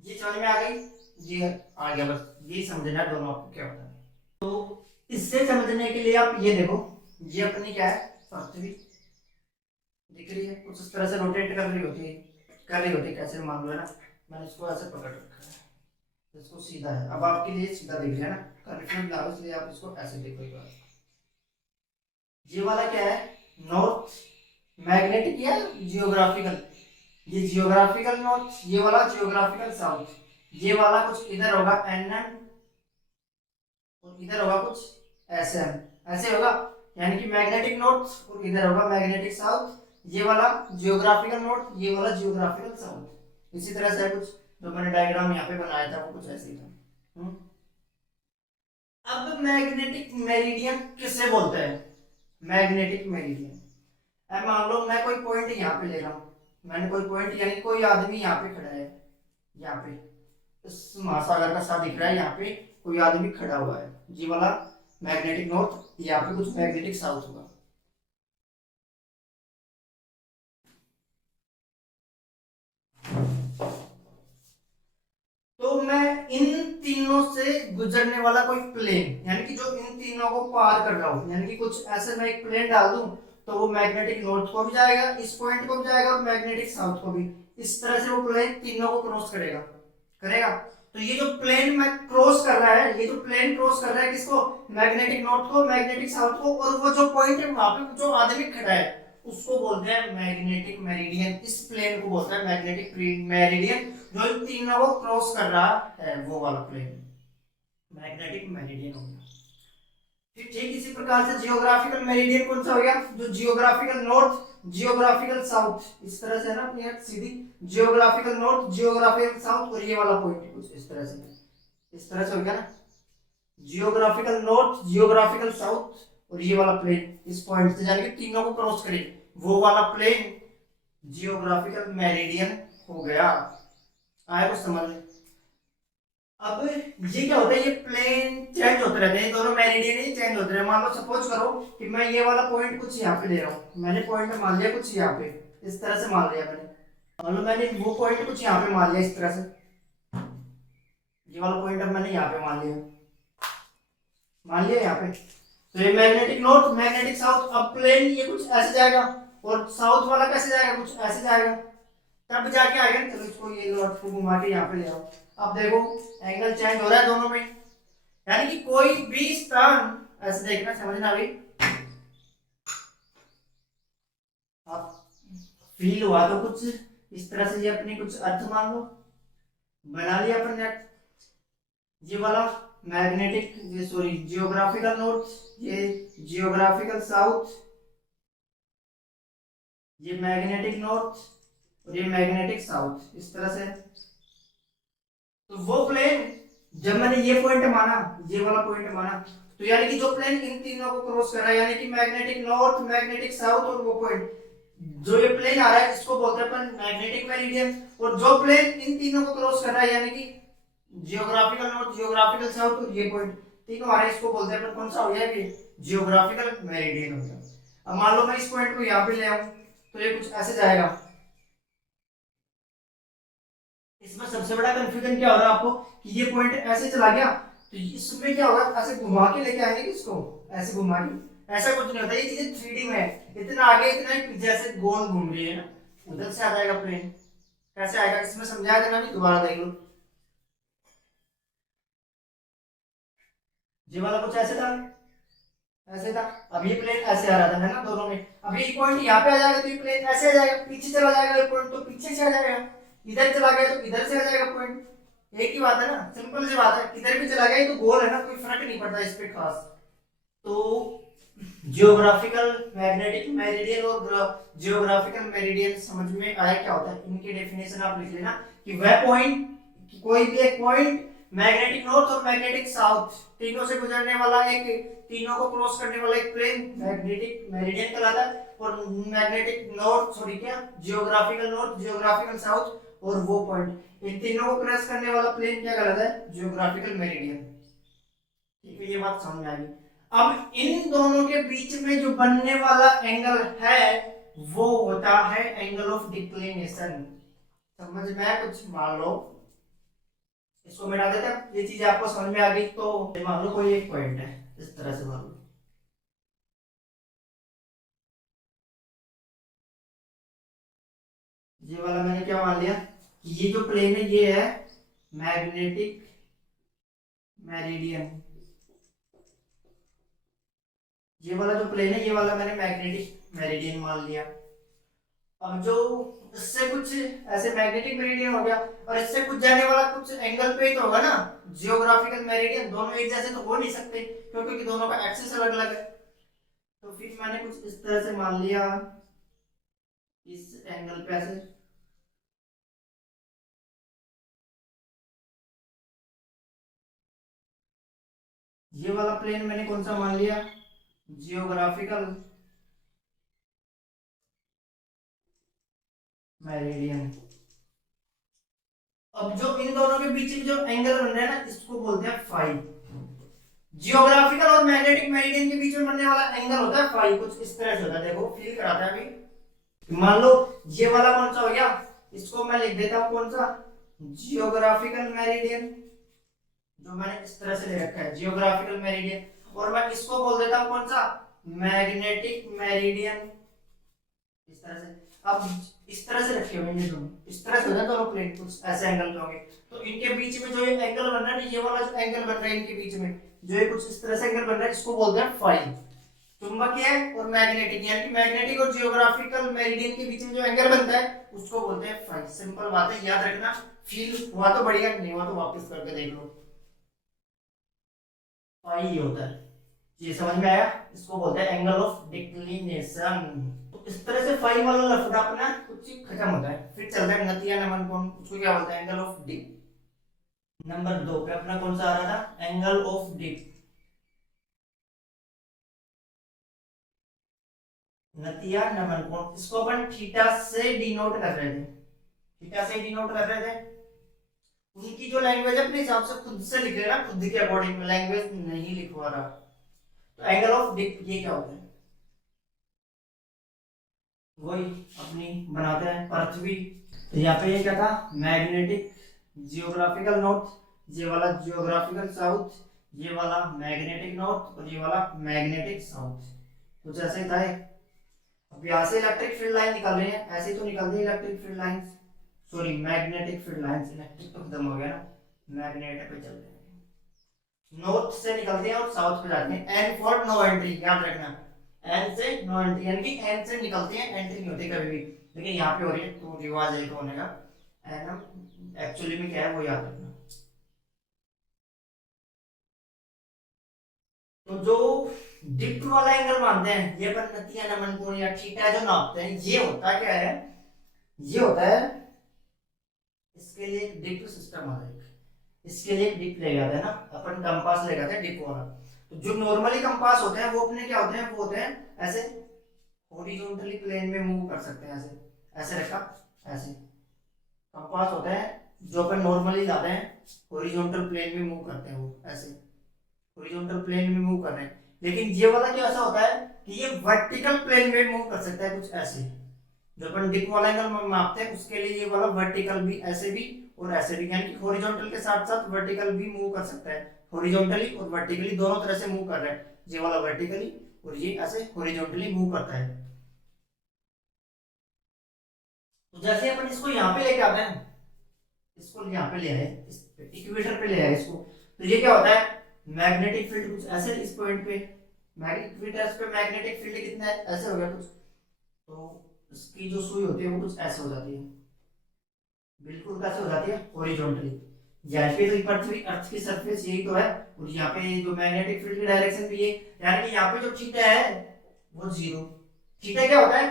ये समझ में आ गई, ये आ गया, बस ये समझना है दोनों आपको क्या होता है। तो इससे समझने के लिए आप ये देखो, ये अपनी क्या है, पृथ्वी दिख रही है, कुछ इस तरह से रोटेट कर रही होती है, कैसे मान लो, है ना। मैंने इसको ऐसे पकड़ रखा है, इसको सीधा है, अब आपके लिए सीधा दिख रहा है ना, कन्फ्यूज ना हो इसलिए आप इसको ऐसे देखो एक बार। ये वाला क्या है, नॉर्थ मैग्नेटिक या जियोग्राफिकल, ये जियोग्राफिकल नॉर्थ, ये वाला जियोग्राफिकल साउथ, ये वाला कुछ इधर होगा एन एम और इधर होगा कुछ एस एम, ऐसे होगा, यानी कि मैग्नेटिक नॉर्थ और इधर होगा मैग्नेटिक साउथ, ये वाला जियोग्राफिकल नॉर्थ, ये वाला जियोग्राफिकल साउथ। इसी तरह से कुछ जो मैंने डायग्राम यहाँ पे बनाया था वो कुछ ऐसे ही था। अब मैग्नेटिक मेरिडियन किससे बोलते हैं, मैग्नेटिक मेरिडियन, अब मान लो मैं कोई पॉइंट यहाँ पे ले रहा हूँ, मैंने कोई पॉइंट यानी कोई आदमी यहाँ पे खड़ा है, यहाँ पे इस महासागर का साथ दिख रहा है, यहाँ पे कोई आदमी खड़ा हुआ है, ये वाला मैग्नेटिक नॉर्थ, यहाँ पे कुछ मैग्नेटिक साउथ होगा। तो मैं इन तीनों से गुजरने वाला कोई प्लेन, यानी कि जो इन तीनों को पार कर रहा हूं, यानी कि कुछ ऐसे मैं एक प्लेन डाल दूं तो वो मैग्नेटिक नॉर्थ को भी जाएगा, इस पॉइंट को भी जाएगा और मैग्नेटिक साउथ को भी, इस तरह से वो प्लेन तीनों को क्रॉस करेगा, करेगा। तो ये जो प्लेन में क्रॉस कर रहा है, ये जो प्लेन क्रॉस कर रहा है किसको, मैग्नेटिक नॉर्थ को, मैग्नेटिक साउथ को, और वो जो पॉइंट है वहां पे जो आदमी खड़ा है उसको बोलते हैं मैग्नेटिक मेरिडियन, इस प्लेन को बोलते हैं मैग्नेटिक मेरिडियन, जो इन तीनों को क्रॉस कर रहा है वो वाला प्लेन मैग्नेटिक मेरिडियन हो गया। फिर ठीक इसी प्रकार से जियोग्राफिकल मेरिडियन कौन सा हो गया, जो जियोग्राफिकल नॉर्थ जियोग्राफिकल साउथ, इस तरह से है ना अपनी सीधी, जियोग्राफिकल नॉर्थ जियोग्राफिकल साउथ, और ये वाला पॉइंट कुछ इस तरह से, इस तरह से हो गया ना, जियोग्राफिकल नॉर्थ जियोग्राफिकल साउथ और ये वाला प्लेन इस पॉइंट से जाने के तीनों को क्रॉस करे वो वाला प्लेन जियोग्राफिकल मेरिडियन हो गया। आया कुछ समझ में। अब ये क्या होता है, ये प्लेन चेंज होते रहते हैं, दोनों मेरिडियन ही चेंज होते हैं। मान लो सपोज करो कि मैं ये वाला पॉइंट कुछ यहाँ पे ले रहा हूँ, मैंने पॉइंट मान लिया कुछ यहाँ पे, इस तरह से मान लिया मैंने, मान लो मैंने वो पॉइंट कुछ यहाँ पे मान लिया इस तरह से, ये वाला पॉइंट अब मैंने यहाँ पे मान लिया, मान लिया यहाँ पे। तो ये मैग्नेटिक नॉर्थ मैग्नेटिक साउथ, अब प्लेन ये कुछ ऐसे जाएगा और साउथ वाला कैसे जाएगा, कुछ ऐसे जाएगा, तब जाके आएगा। चलो इसको ये नॉर्थ को घुमा के यहाँ पे ले आओ, अब देखो एंगल चेंज हो रहा है दोनों में, यानी कि कोई भी स्थान, ऐसे देखना समझना अभी, आप फील हुआ तो कुछ इस तरह से ये अपनी कुछ अर्थ मान लो, बना लिया अपन ने। ये वाला मैग्नेटिक, ये सॉरी जियोग्राफिकल नॉर्थ, ये जियोग्राफिकल साउथ, ये मैग्नेटिक नॉर्थ और ये मैग्नेटिक साउथ, इस तरह से। तो वो प्लेन जब मैंने ये पॉइंट माना, ये वाला पॉइंट माना, तो यानी कि जो प्लेन इन तीनों को क्रॉस कर रहा है, यानी कि मैग्नेटिक नॉर्थ मैग्नेटिक साउथ और वो पॉइंट, जो ये प्लेन आ रहा है इसको बोलते हैं अपन मैग्नेटिक मेरिडियन, और जो प्लेन इन तीनों को क्रॉस कर रहा है यानी कि जियोग्राफिकल नॉर्थ जियोग्राफिकल साउथ और ये पॉइंट तीनों आ रहे हैं, इसको बोलते हैं अपन कौन सा हो गया, ये जियोग्राफिकल मेरिडियन हो गया। अब मान लो मैं इस पॉइंट को यहाँ पे ले आऊं तो ये कुछ ऐसे जाएगा। इसमें सबसे बड़ा कंफ्यूजन क्या हो रहा है आपको कि ये पॉइंट ऐसे चला गया, तो इसमें क्या होगा, ऐसे घुमा के लेके आएंगे कि इसको ऐसे घुमा के, ऐसा कुछ नहीं होता, ये चीजें 3D में है, इतना आगे इतना ही पीछे ऐसे गोल घूम रही है ना, उधर से आ जाएगा प्लेन, कैसे आएगा इसमें समझाया देना, भी दोबारा देख लो। ये वाला कुछ ऐसे था, ऐसे था, अब ये प्लेन ऐसे आ रहा था है ना दोनों में, अब ये पॉइंट यहाँ पे आ जाएगा तो ये प्लेन ऐसे आ जाएगा, पीछे चला जाएगा ये पॉइंट तो पीछे से आ जाएगा, इधर चला गया तो इधर से आ जाएगा पॉइंट, एक ही बात है ना, सिंपल सी बात है, किधर भी चला गया ये तो गोल है ना, कोई फर्क नहीं पड़ता इस पे खास। तो जियोग्राफिकल मैग्नेटिक मेरिडियन और जियोग्राफिकल मेरिडियन समझ में आया क्या होता है, इनकी डेफिनेशन आप लिख लेना कि वह पॉइंट, कोई भी एक पॉइंट मैग्नेटिक नॉर्थ और मैग्नेटिक साउथ तीनों से गुजरने वाला एक, तीनों को क्रॉस करने वाला एक प्लेन मैग्नेटिक मेरिडियन कहलाता है, और मैग्नेटिक नॉर्थ सॉरी क्या जियोग्राफिकल नॉर्थ जियोग्राफिकल साउथ और वो पॉइंट इन तीनों को क्रॉस करने वाला प्लेन क्या कहलाता है, जियोग्राफिकल मेरिडियन। ठीक है, ये बात समझ में आ गई। अब इन दोनों के बीच में जो बनने वाला एंगल है वो होता है एंगल ऑफ डिक्लिनेशन। समझ में आया कुछ, मान लो इसको मिटा देते हैं, ये चीज आपको समझ में आ गई तो मान लो कोई एक पॉइंट है इस तरह से, मान लो ये वाला मैंने क्या मान लिया कि ये जो प्लेन है ये है मैग्नेटिक मेरिडियन। ये वाला जो प्लेन है ये वाला मैंने मैग्नेटिक मेरिडियन मान लिया। अब जो इससे कुछ ऐसे मैग्नेटिक मेरिडियन हो गया और इससे कुछ जाने वाला कुछ एंगल पे ही तो होगा ना जियोग्राफिकल मेरिडियन। दोनों एक जैसे तो हो नहीं सकते क्योंकि दोनों का एक्सिस अलग अलग है। तो फिर मैंने कुछ इस तरह से मान लिया इस एंगल पे ऐसे। ये वाला प्लेन मैंने कौन सा मान लिया, जियोग्राफिकल मेरिडियन। अब जो इन दोनों के बीच में जो एंगल बन रहा है ना इसको बोलते हैं फाई। जियोग्राफिकल और मैग्नेटिक मेरिडियन के बीच में बनने वाला एंगल होता है फाई। कुछ इस तरह से होता है, देखो फील कराता है अभी। मान लो ये वाला कौन सा हो गया, इसको मैं लिख देता हूं कौन सा, जियोग्राफिकल मेरिडियन, जो मैंने इस तरह से ले रखा है जियोग्राफिकल मेरिडियन। और मैं इसको बोल देता हूं कौन सा, मैग्नेटिक मेरिडियन। इस तरह से। अब इस तरह से रखे हुए हैं दोनों, इस तरह से हो जाए दोनों प्लेन कुछ ऐसे एंगल पे होंगे। तो इनके बीच में जो ये एंगल बन रहा है, ये वाला जो एंगल बन रहा है इनके बीच में, जो ये कुछ इस तरह से एंगल बन रहा है, इसको बोलते हैं फाई। चुंबकीय और मैग्नेटिक, यानी कि मैग्नेटिक और जियोग्राफिकल मेरिडियन के बीच में जो एंगल बनता है उसको बोलते हैं फाई। सिंपल बात है, याद रखना। फील हुआ तो बढ़िया, नहीं हुआ तो वापस करके देख लो। फाई होता है, ये समझ में आया। इसको बोलते हैं एंगल ऑफ डिक्लिनेशन। तो इस तरह से फाई वाला लफड़ा अपना कुछ खत्म होता है। फिर चलता है नतीजा नमन कोण, उसको क्या बोलते हैं, एंगल ऑफ डिप। नंबर 2 पे अपना कौन सा आ रहा था, एंगल ऑफ डिप, नतीजा नमन कोण। इसको अपन थीटा से डिनोट कर रहे थे, थीटा से डिनोट कर रहे थे। उनकी जो लैंग्वेज है अपने हिसाब से खुद से लिख रहे ना, खुद के अकॉर्डिंग लैंग्वेज नहीं लिखवा रहा। तो एंगल ऑफ डिप ये क्या होता है, वही अपनी बनाते हैं पृथ्वी। तो यहाँ पे ये क्या था, मैग्नेटिक जियोग्राफिकल नॉर्थ, ये वाला जियोग्राफिकल साउथ, ये वाला मैग्नेटिक नॉर्थ और ये वाला मैग्नेटिक साउथ। कुछ ऐसे ही था। अब यहाँ से इलेक्ट्रिक फील्ड लाइन निकल रही है, ऐसे ही तो निकल रही है electric field line, sorry magnetic field line. Electric तो खत्म हो गया ना, मैग्नेटिक पे चल रहे हैं। नॉर्थ से निकलते हैं और साउथ पे जाते हैं। एन फॉर नो एंट्री, याद रखना। एन से नो एंट्री, यानी कि एन से निकलते हैं, एंट्री नहीं होती कभी भी। लेकिन यहाँ पे हो रही है तो रिवाज है होने का। एन एक्चुअली में क्या है वो याद रखना। तो जो डिप्ट वाला एंगल मानते हैं, ये अपन नतीजा नमन कोण या थीटा जो नापते हैं, ये होता क्या है, ये होता है, इसके लिए एक डिप्ट सिस्टम आता है। इसके लिए एक डिप ले जाते हैं ना अपन, कंपास ले जाते हैं डिप वाला। तो जो नॉर्मली कंपास होते हैं वो अपने क्या होते हैं, वो होते हैं ऐसे हॉरिजॉन्टली प्लेन में मूव कर सकते हैं, ऐसे ऐसे रखा, ऐसे कंपास होते हैं जो अपन नॉर्मली लाते हैं हॉरिजॉन्टल प्लेन में मूव करते हैं, वो ऐसे हॉरिजॉन्टल प्लेन में मूव कर रहे हैं। लेकिन ये वाला क्या ऐसा होता है कि ये वर्टिकल प्लेन में मूव कर सकता है, कुछ ऐसे। जो अपन डिप वाला एंगल मापते हैं उसके लिए ये वाला वर्टिकल भी, ऐसे भी और ऐसे भी, यानी कि हॉरिजॉन्टल के साथ साथ वर्टिकल भी मूव कर सकता है। हॉरिजॉन्टली और वर्टिकली दोनों तरह से मूव कर रहा है। ये वाला वर्टिकली और ये ऐसे हॉरिजॉन्टली मूव करता है। तो जैसे अपन इसको यहाँ पे लेके आते हैं, इसको यहाँ पे ले आए, इक्वेटर पे ले आए इसको, तो ये क्या होता है, मैग्नेटिक फील्ड कुछ ऐसे इस पॉइंट पे, इक्वेटर पे मैग्नेटिक फील्ड कितना है, ऐसे हो गया कुछ। तो इसकी जो सुई होती है वो कुछ ऐसे हो जाती है, बिल्कुल कैसे हो जाती है, हॉरिजॉन्टली। यहाँ पे तो पृथ्वी अर्थ की सरफेस यही तो है, और यहाँ पे जो मैग्नेटिक फील्ड की डायरेक्शन भी ये, यानी कि यहाँ पे जो थीटा है वो 0। थीटा क्या होता है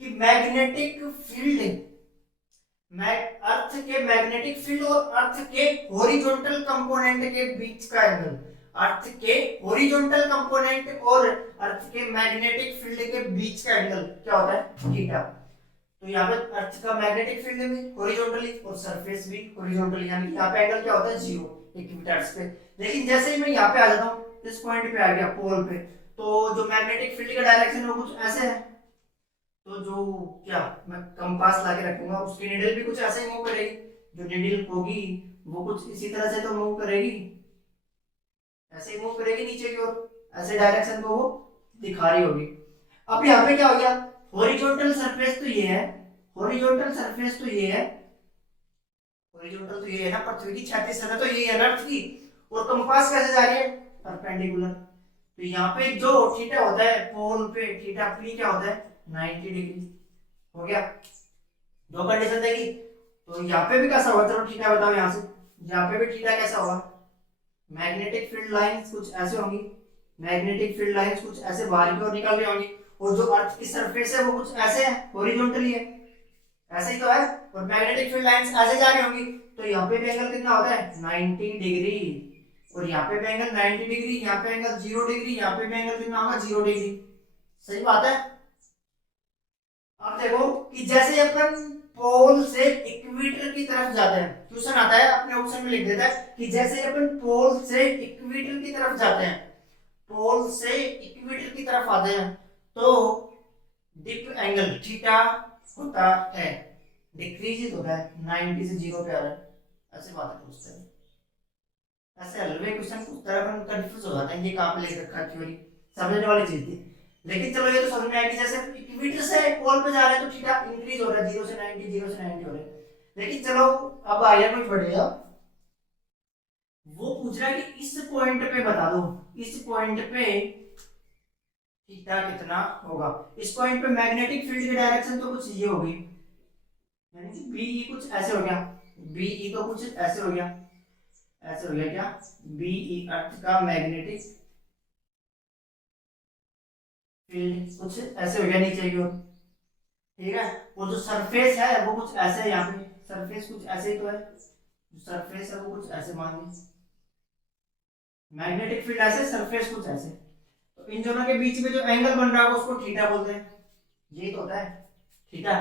कि मैग्नेटिक फील्ड, अर्थ के मैग्नेटिक फील्ड और अर्थ के हॉरिजॉन्टल कंपोनेंट के बीच का एंगल, अर्थ के हॉरिजॉन्टल कंपोनेंट और अर्थ के मैग्नेटिक फील्ड के बीच का एंगल क्या होता है, थीटा। तो यहाँ पे अर्थ का मैग्नेटिक फील्ड भी हॉरिजॉन्टली और सरफेस भी हॉरिजॉन्टली, यानी यहाँ पे एंगल क्या होता है, 0 इक्विटर्स पे। लेकिन जैसे ही मैं यहाँ पे आ जाता हूँ, इस पॉइंट पे आ गया पोल पे, तो जो मैग्नेटिक फील्ड का डायरेक्शन है वो कुछ ऐसे है। तो जो क्या मैं कंपास लाके रखूंगा, उसकी नीडल भी कुछ ऐसे ही मूव करेगी। जो नीडल होगी वो कुछ इसी तरह से तो मूव करेगी, ऐसे ही मूव करेगी नीचे की ओर, ऐसे डायरेक्शन को वो दिखा रही होगी। अब यहाँ पे क्या हो गया, हॉरिजॉन्टल सरफेस तो ये है, हॉरिजॉन्टल सरफेस तो ये है, हॉरिजॉन्टल तो ये है ना, पृथ्वी की क्षैतिज सतह तो ये है ना अर्थ की, और कंपास कैसे जा रही है, परपेंडिकुलर। तो यहाँ पे जो थीटा होता है पोल पे, थीटा पी क्या होता है, 90 डिग्री। हो गया, दो कंडीशन देगी। तो यहाँ पे भी कैसा होगा, चलो थीटा बताओ यहाँ से, यहाँ पे भी थीटा कैसा होगा, मैग्नेटिक फील्ड लाइंस कुछ ऐसे होंगी, मैग्नेटिक फील्ड लाइंस कुछ ऐसे बाहर की ओर निकल रही होंगी, और जो अर्थ की सरफेस है वो कुछ ऐसे है, हॉरिजॉन्टली है, ऐसे ही तो है, और मैग्नेटिक फील्ड लाइंस ऐसे जा रही होंगी। तो यहाँ पे भी एंगल कितना होता है, 90 डिग्री, और यहाँ पे भी एंगल 90 डिग्री, यहाँ पे एंगल 0 डिग्री, यहाँ पे भी एंगल कितना होगा, 0 डिग्री। सही बात है। अब देखो कि जैसे अपन पोल से इक्वेटर की तरफ जाते हैं, क्वेश्चन आता है अपने ऑप्शन में लिख देता है कि जैसे अपन पोल से इक्वेटर की तरफ जाते हैं, पोल से इक्वेटर की तरफ आते हैं, तो डिप एंगल थीटा होता है, डिक्रीज होता है, 90 से 0 पे आ रहा है, ऐसे बात पूछते हैं। ऐसे हलवे क्वेश्चन पूछता है, अपन कंफ्यूज हो जाते हैं कि कहां पे लिख रखा है, थ्योरी समझने वाली चीज थी। लेकिन चलो ये तो समझ में आया कि जैसे इक्वेटर से पोल पे जा रहे हैं तो थीटा इंक्रीज हो रहा है, 0 से 90, 0 से 90 हो रहा है। लेकिन चलो अब आया कुछ बढ़िया, वो पूछ रहा है कि इस पॉइंट पे बता दो, इस पॉइंट पे थीटा कितना होगा। इस पॉइंट पे मैग्नेटिक फील्ड की डायरेक्शन तो कुछ ये होगी, यानी कि बीई कुछ ऐसे हो गया, बीई तो कुछ ऐसे हो गया, ऐसे हो गया क्या, बीई अर्थ का मैग्नेटिक फील्ड कुछ ऐसे हो गया नीचे की ओर, ठीक है। और जो सरफेस है वो कुछ ऐसे है, यहाँ पे सरफेस कुछ ऐसे ही तो है, जो सरफेस है वो कुछ ऐसे मान ली, मैग्नेटिक फील्ड ऐसे, सरफेस कुछ ऐसे। तो इन दोनों के बीच में जो एंगल बन रहा है उसको थीटा बोलते हैं, यही तो होता है थीटा।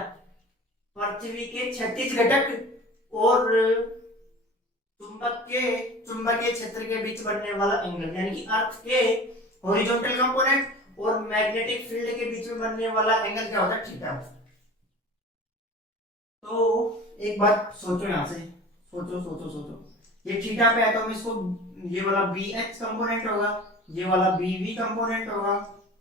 पृथ्वी के क्षैतिज घटक और चुंबकीय क्षेत्र के बीच बनने वाला एंगल, यानी कि अर्थ के हॉरिजॉन्टल कंपोनेंट और मैग्नेटिक फील्ड के बीच में बनने वाला एंगल क्या होता है, थीटा। तो एक बात सोचो, यहां से सोचो सोचो सोचो, ये थीटा पे है तो हम इसको, ये वाला बी एच कंपोनेंट होगा, ये वाला बी वी कंपोनेंट होगा,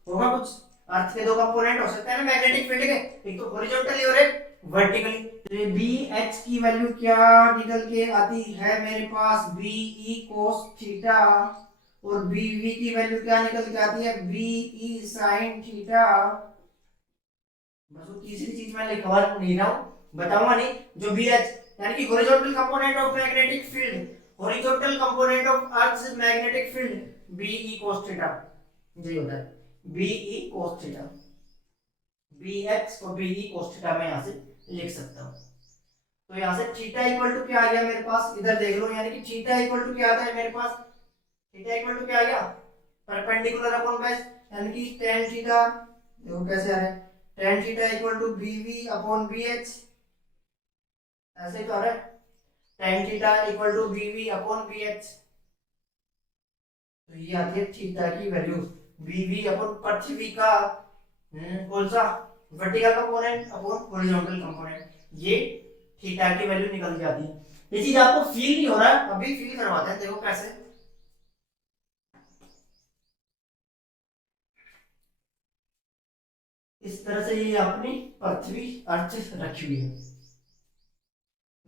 होगा कुछ। अर्थ के दो कंपोनेंट हो सकते हैं ना मैग्नेटिक फील्ड के, एक तो हॉरिजॉन्टली और एक वर्टिकली। तो बी एच की वैल्यू क्या निकल के आती है मेरे पास, बी ई कोस थीटा, और बी वी की वैल्यू क्या निकल के आती है, बी ई साइन थीटा। बस वो तीसरी चीज मैं लिखवा नहीं रहा हूं, बताऊंगा नहीं। जो बी एच यानी कि horizontal component of magnetic field, horizontal component of earth magnetic field, B E cos theta, यही होता है B E cos theta. B H और बी ई कोस थीटा मैं यहां से लिख सकता हूं। तो यहां से थीटा इक्वल टू क्या आ गया मेरे पास, इधर देख लो, यानी कि थीटा इक्वल टू क्या आता है मेरे पास, थीटा इक्वल टू क्या आ गया, परपेंडिकुलर अपॉन बेस, यानी कि tan थीटा, देखो कैसे आ रहा है, tan theta equal to bv upon bh, ऐसे ही तो आ रहा है, tan theta equal to bv upon bh। तो ये आती है थीटा की वैल्यू, bv अपॉन पृथ्वी का कौन सा vertical component upon horizontal component, ये थीटा की वैल्यू निकल जाती है। ये चीज आपको फील नहीं हो रहा है, अभी फील करवाते हैं, देखो कैसे। इस तरह से ये अपनी पृथ्वी अर्थ रखी हुई है,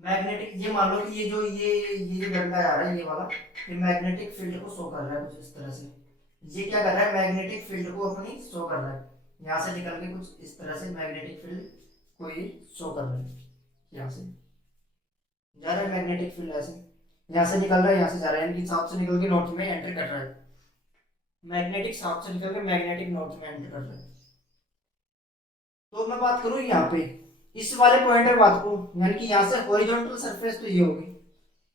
मैग्नेटिक, ये मान लो कि ये जो डंडा आ रहा है ये वाला, ये मैग्नेटिक फील्ड को शो कर रहा है कुछ इस तरह से, ये क्या कर रहा है, मैग्नेटिक फील्ड को अपनी शो कर रहा है, यहाँ से निकल के कुछ इस तरह से मैग्नेटिक फील्ड को ये शो कर रहा है, यहाँ से जा रहा है मैग्नेटिक फील्ड, ऐसे यहाँ से निकल रहा है, यहाँ से जा रहा है, यानी कि साउथ से निकल के नॉर्थ में एंटर कर रहा है, मैग्नेटिक साउथ से निकल के मैग्नेटिक नॉर्थ में एंटर कर रहा है। तो मैं बात करूं यहाँ पे इस वाले पॉइंट पे बात करूं, यानी कि यहाँ से हॉरिजॉन्टल सरफेस तो ये होगी,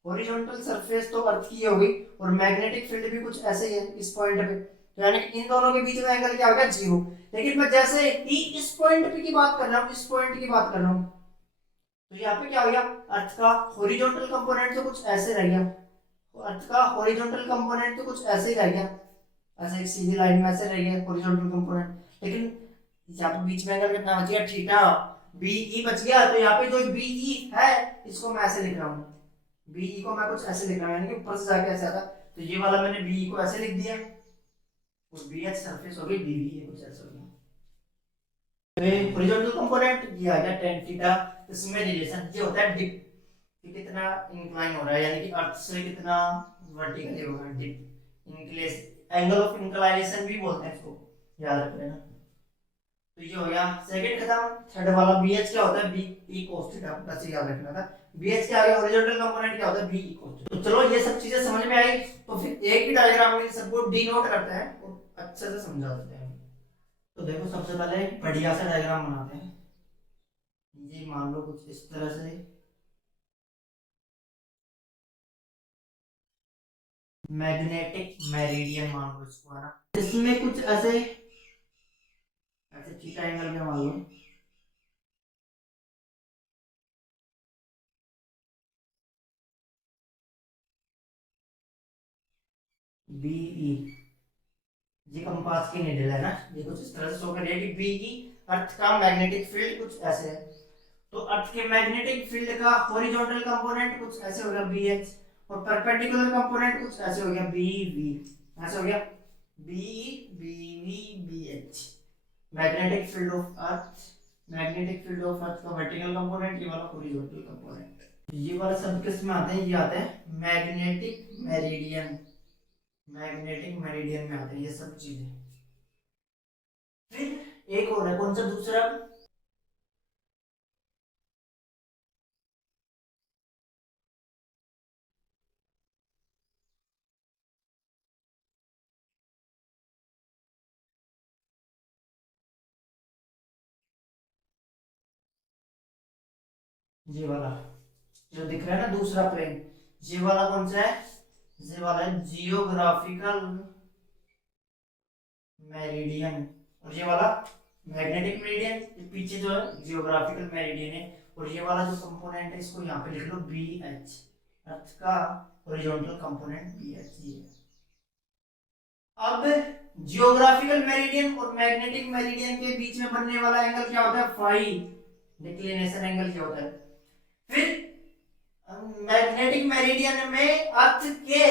हॉरिजॉन्टल सरफेस तो अर्थ की ये होगी, और मैग्नेटिक फील्ड भी कुछ ऐसे ही है इस पॉइंट पे, तो यानी कि इन दोनों के बीच में एंगल क्या होगा, 0। लेकिन मैं जैसे ही इस पॉइंट पे की बात कर रहा हूँ, इस पॉइंट की बात कर रहा हूँ, तो यहाँ पे क्या हो गया, अर्थ का हॉरिजॉन्टल कंपोनेंट तो कुछ ऐसे रह गया, अर्थ का हॉरिजॉन्टल कंपोनेंट तो कुछ ऐसे ही रह गया, ऐसे एक सीधी लाइन में ऐसे रह गया हॉरिजॉन्टल कंपोनेंट। लेकिन यहाँ पे बीच में एंगल कितना बच गया, थीटा, बीई बच गया। तो यहाँ पे जो बीई है इसको मैं ऐसे लिख रहा हूँ, बीई को मैं कुछ ऐसे लिख रहा हूँ, यानी कि ऊपर से जाके ऐसे आता, तो ये वाला मैंने बीई को ऐसे लिख दिया, और बीएच सरफेस हो गई बीवी, ये कुछ ऐसे हो गया। हॉरिजॉन्टल कंपोनेंट ये आ गया tan थीटा, इसमें रिलेशन ये होता है डिप, कि कितना इंक्लाइन हो रहा है, यानी कि अर्थ से कितना वर्टिकली होगा, डिप इंक्लेस, एंगल ऑफ इंक्लाइनेशन भी बोलते हैं इसको, याद रख लेना। तो ये हो गया सेकंड खत्म। थर्ड वाला BH क्या होता है, बी ई cos थीटा, बस याद रखना था। BH क्या है, हॉरिजॉन्टल कंपोनेंट क्या होता है, बी ई cos थीटा। तो चलो ये सब चीजें समझ में आई, तो फिर एक ही डायग्राम में सबको डिनोट करते हैं और अच्छे से समझा देते हैं। तो देखो सबसे पहले बढ़िया सा डायग्राम बनाते हैं। ये मान लो कुछ इस तरह से, मैग्नेटिक मेरिडियन मान लो इसको, है ना। इसमें कुछ ऐसे ऐसे थीटा एंगल में मान लो, BE, ये कंपास की नीडल है ना, ये कुछ इस तरह से शो कर रही है कि BE अर्थ का मैग्नेटिक फील्ड कुछ ऐसे है। तो अर्थ के मैग्नेटिक फील्ड का हॉरिजॉन्टल कंपोनेंट कुछ ऐसे हो गया BH, और परपेंडिकुलर कंपोनेंट कुछ ऐसे हो गया BV, ऐसे हो गया BE BV BH। Magnetic field of earth, magnetic field of अर्थ का वर्टिकल कंपोनेंट, ये वाला हॉरिजॉन्टल कंपोनेंट। ये वाला सब किस में आते हैं, ये आते हैं मैग्नेटिक मेरिडियन, मैग्नेटिक मेरिडियन में आते हैं ये सब चीजें। फिर एक और है, कौन सा दूसरा, ये वाला जो दिख रहा है ना दूसरा प्लेन, ये वाला कौन सा है, ये वाला है जियोग्राफिकल मेरिडियन। और ये वाला मैग्नेटिक मेरिडियन, ये पीछे जो है जियोग्राफिकल मेरिडियन है। और ये वाला जो कंपोनेंट है इसको यहाँ पे लिख लो BH, अर्थ का हॉरिजॉन्टल कंपोनेंट BH ये है। अब जियोग्राफिकल मेरिडियन और मैग्नेटिक मेरिडियन के बीच में बनने वाला एंगल क्या होता है, फाई, डिक्लिनेशन एंगल क्या होता है। फिर मैग्नेटिक मेरिडियन में अर्थ के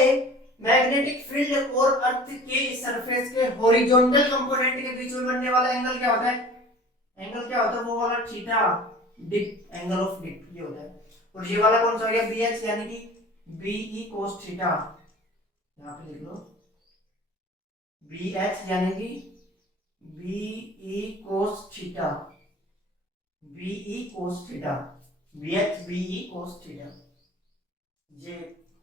मैग्नेटिक फील्ड और अर्थ के सरफेस के हॉरिजॉन्टल कंपोनेंट के बीच में बनने वाला एंगल क्या होता है, एंगल क्या होता है, वो वाला theta, dip, angle of dip ये होता है। और ये वाला कौन सा हो गया BH, यानी कि BE cos थीटा, यहाँ पे लिख लो BH यानी कि BE cos theta, BE cos theta, BH BE cos theta. ये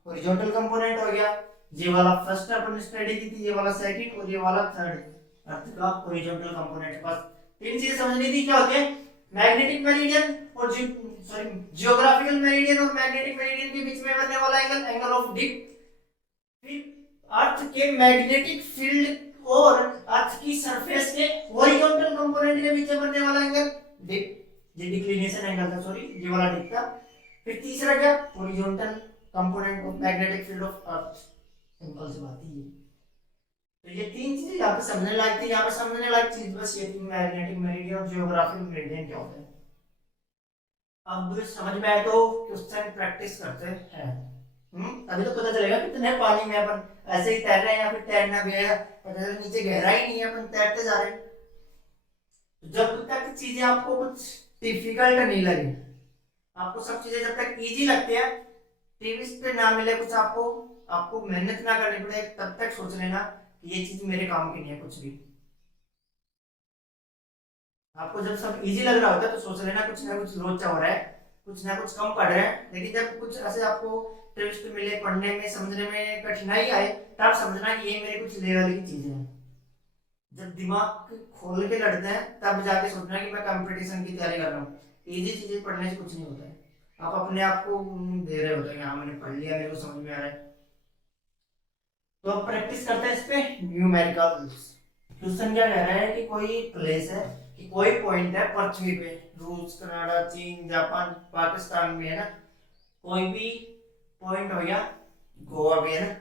हॉरिजॉन्टल कंपोनेंट हो गया। ये वाला फर्स्ट अपन स्टडी की थी, ये वाला सेकंड, और ये वाला थर्ड, अर्थ का हॉरिजॉन्टल कंपोनेंट। बस तीन चीजें समझनी थी, क्या होते हैं मैग्नेटिक मेरिडियन और सॉरी जियोग्राफिकल मेरिडियन और मैग्नेटिक मेरिडियन के बीच में बनने वाला एंगल, एंगल ऑफ डिप। फिर अर्थ के मैग्नेटिक फील्ड और अर्थ की सरफेस के हॉरिजॉन्टल कंपोनेंट के बीच में बनने वाला एंगल डिप, ये डिक्लिनेशन एंगल था, सॉरी ये वाला डिप था। फिर तीसरा क्या, horizontal component of magnetic field of earth, simple सी बात है। तो ये तीन चीजें यहाँ पे समझने लायक थी, यहाँ पे समझने लायक चीज बस ये थी, मैग्नेटिक मेरिडियन और जियोग्राफिकल मेरिडियन क्या होता है। अब समझ में आए तो क्वेश्चन प्रैक्टिस करते हैं। अभी तो पता चलेगा कितने पानी में अपन ऐसे ही तैर रहे हैं या फिर तैरना भी है, पता चला नीचे गहरा ही नहीं है, अपन तैरते जा रहे हैं। तो जब तक चीजें आपको कुछ डिफिकल्ट नहीं लगे, आपको सब चीजें जब तक इजी लगती है, ट्विस्ट ना मिले कुछ आपको, आपको मेहनत ना करनी पड़े, तब तक सोच लेना कि ये चीज मेरे काम की नहीं है कुछ भी। आपको जब सब इजी लग रहा होता है तो सोच लेना कुछ ना कुछ लोचा हो रहा है, कुछ ना कुछ कम पढ़ रहे हैं। लेकिन जब कुछ ऐसे आपको ट्विस्ट मिले, पढ़ने में समझने में कठिनाई आए, तब समझना कि ये मेरे कुछ लेवल की चीजें हैं। जब दिमाग खोल के लड़ते हैं तब जाके सोचना कि मैं कंपटीशन की तैयारी कर रहा हूँ। इजी चीजें पढ़ने से कुछ नहीं होता है, आप अपने आप को दे रहे होते हैं, हाँ मैंने पढ़ लिया, मेरे को समझ में आ रहा है। तो अब प्रैक्टिस करते हैं इस पे न्यूमेरिकल्स। क्वेश्चन क्या कह रहा है कि कोई प्लेस है, कि कोई पॉइंट है पृथ्वी पे, रूस कनाडा चीन जापान पाकिस्तान में है ना, कोई भी पॉइंट हो गया, गोवा भी है ना,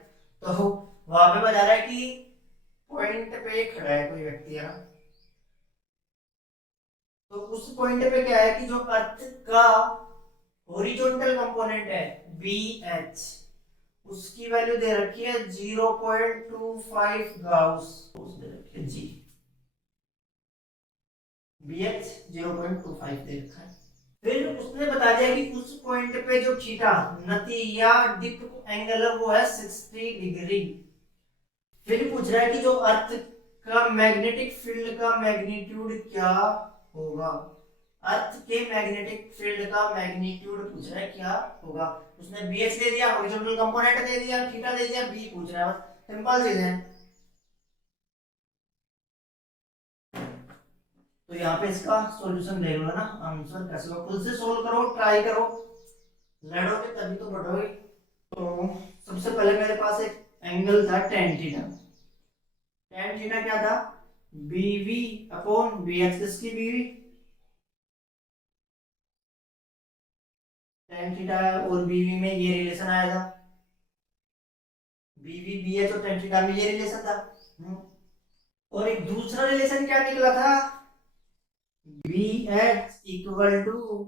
तो वहां पे बता रहा है कि पॉइंट पे खड़ा है कोई व्यक्ति है ना। तो उस पॉइंट पे क्या है कि जो अर्थ का हॉरिजॉन्टल कंपोनेंट है BH, उसकी वैल्यू दे रखी है 0.25 गाउस, दे रखी है जी, BH 0.25 दे रखा है। फिर उसने बता दिया कि उस पॉइंट पे जो थीटा नति या डिप एंगल है वो है 60 डिग्री। फिर पूछ रहा है कि जो अर्थ का मैग्नेटिक फील्ड का मैग्नीट्यूड क्या होगा। अर्थ के मैग्नेटिक फील्ड का मैग्नीट्यूड पूछ रहा है क्या होगा। उसने बी एच दे दिया, हॉरिजॉन्टल कंपोनेंट दे दिया, थीटा दे दिया, बी पूछ रहा है, बस सिंपल चीज है। तो यहाँ पे इसका सॉल्यूशन देख लो ना, आंसर कैसे लो, खुद से सोल्व करो, ट्राई करो, लड़ोगे तभी तो बढ़ोगे। तो सबसे पहले मेरे पास एक एंगल था टेन थीटा। टेन थीटा क्या था, बीवी अपॉन बी एच, किसकी बीवी, टेन थीटा और बीवी में ये रिलेशन आया था, बीवी बी एच और टेन थीटा में ये रिलेशन था। और एक दूसरा रिलेशन क्या निकला था, B H equal to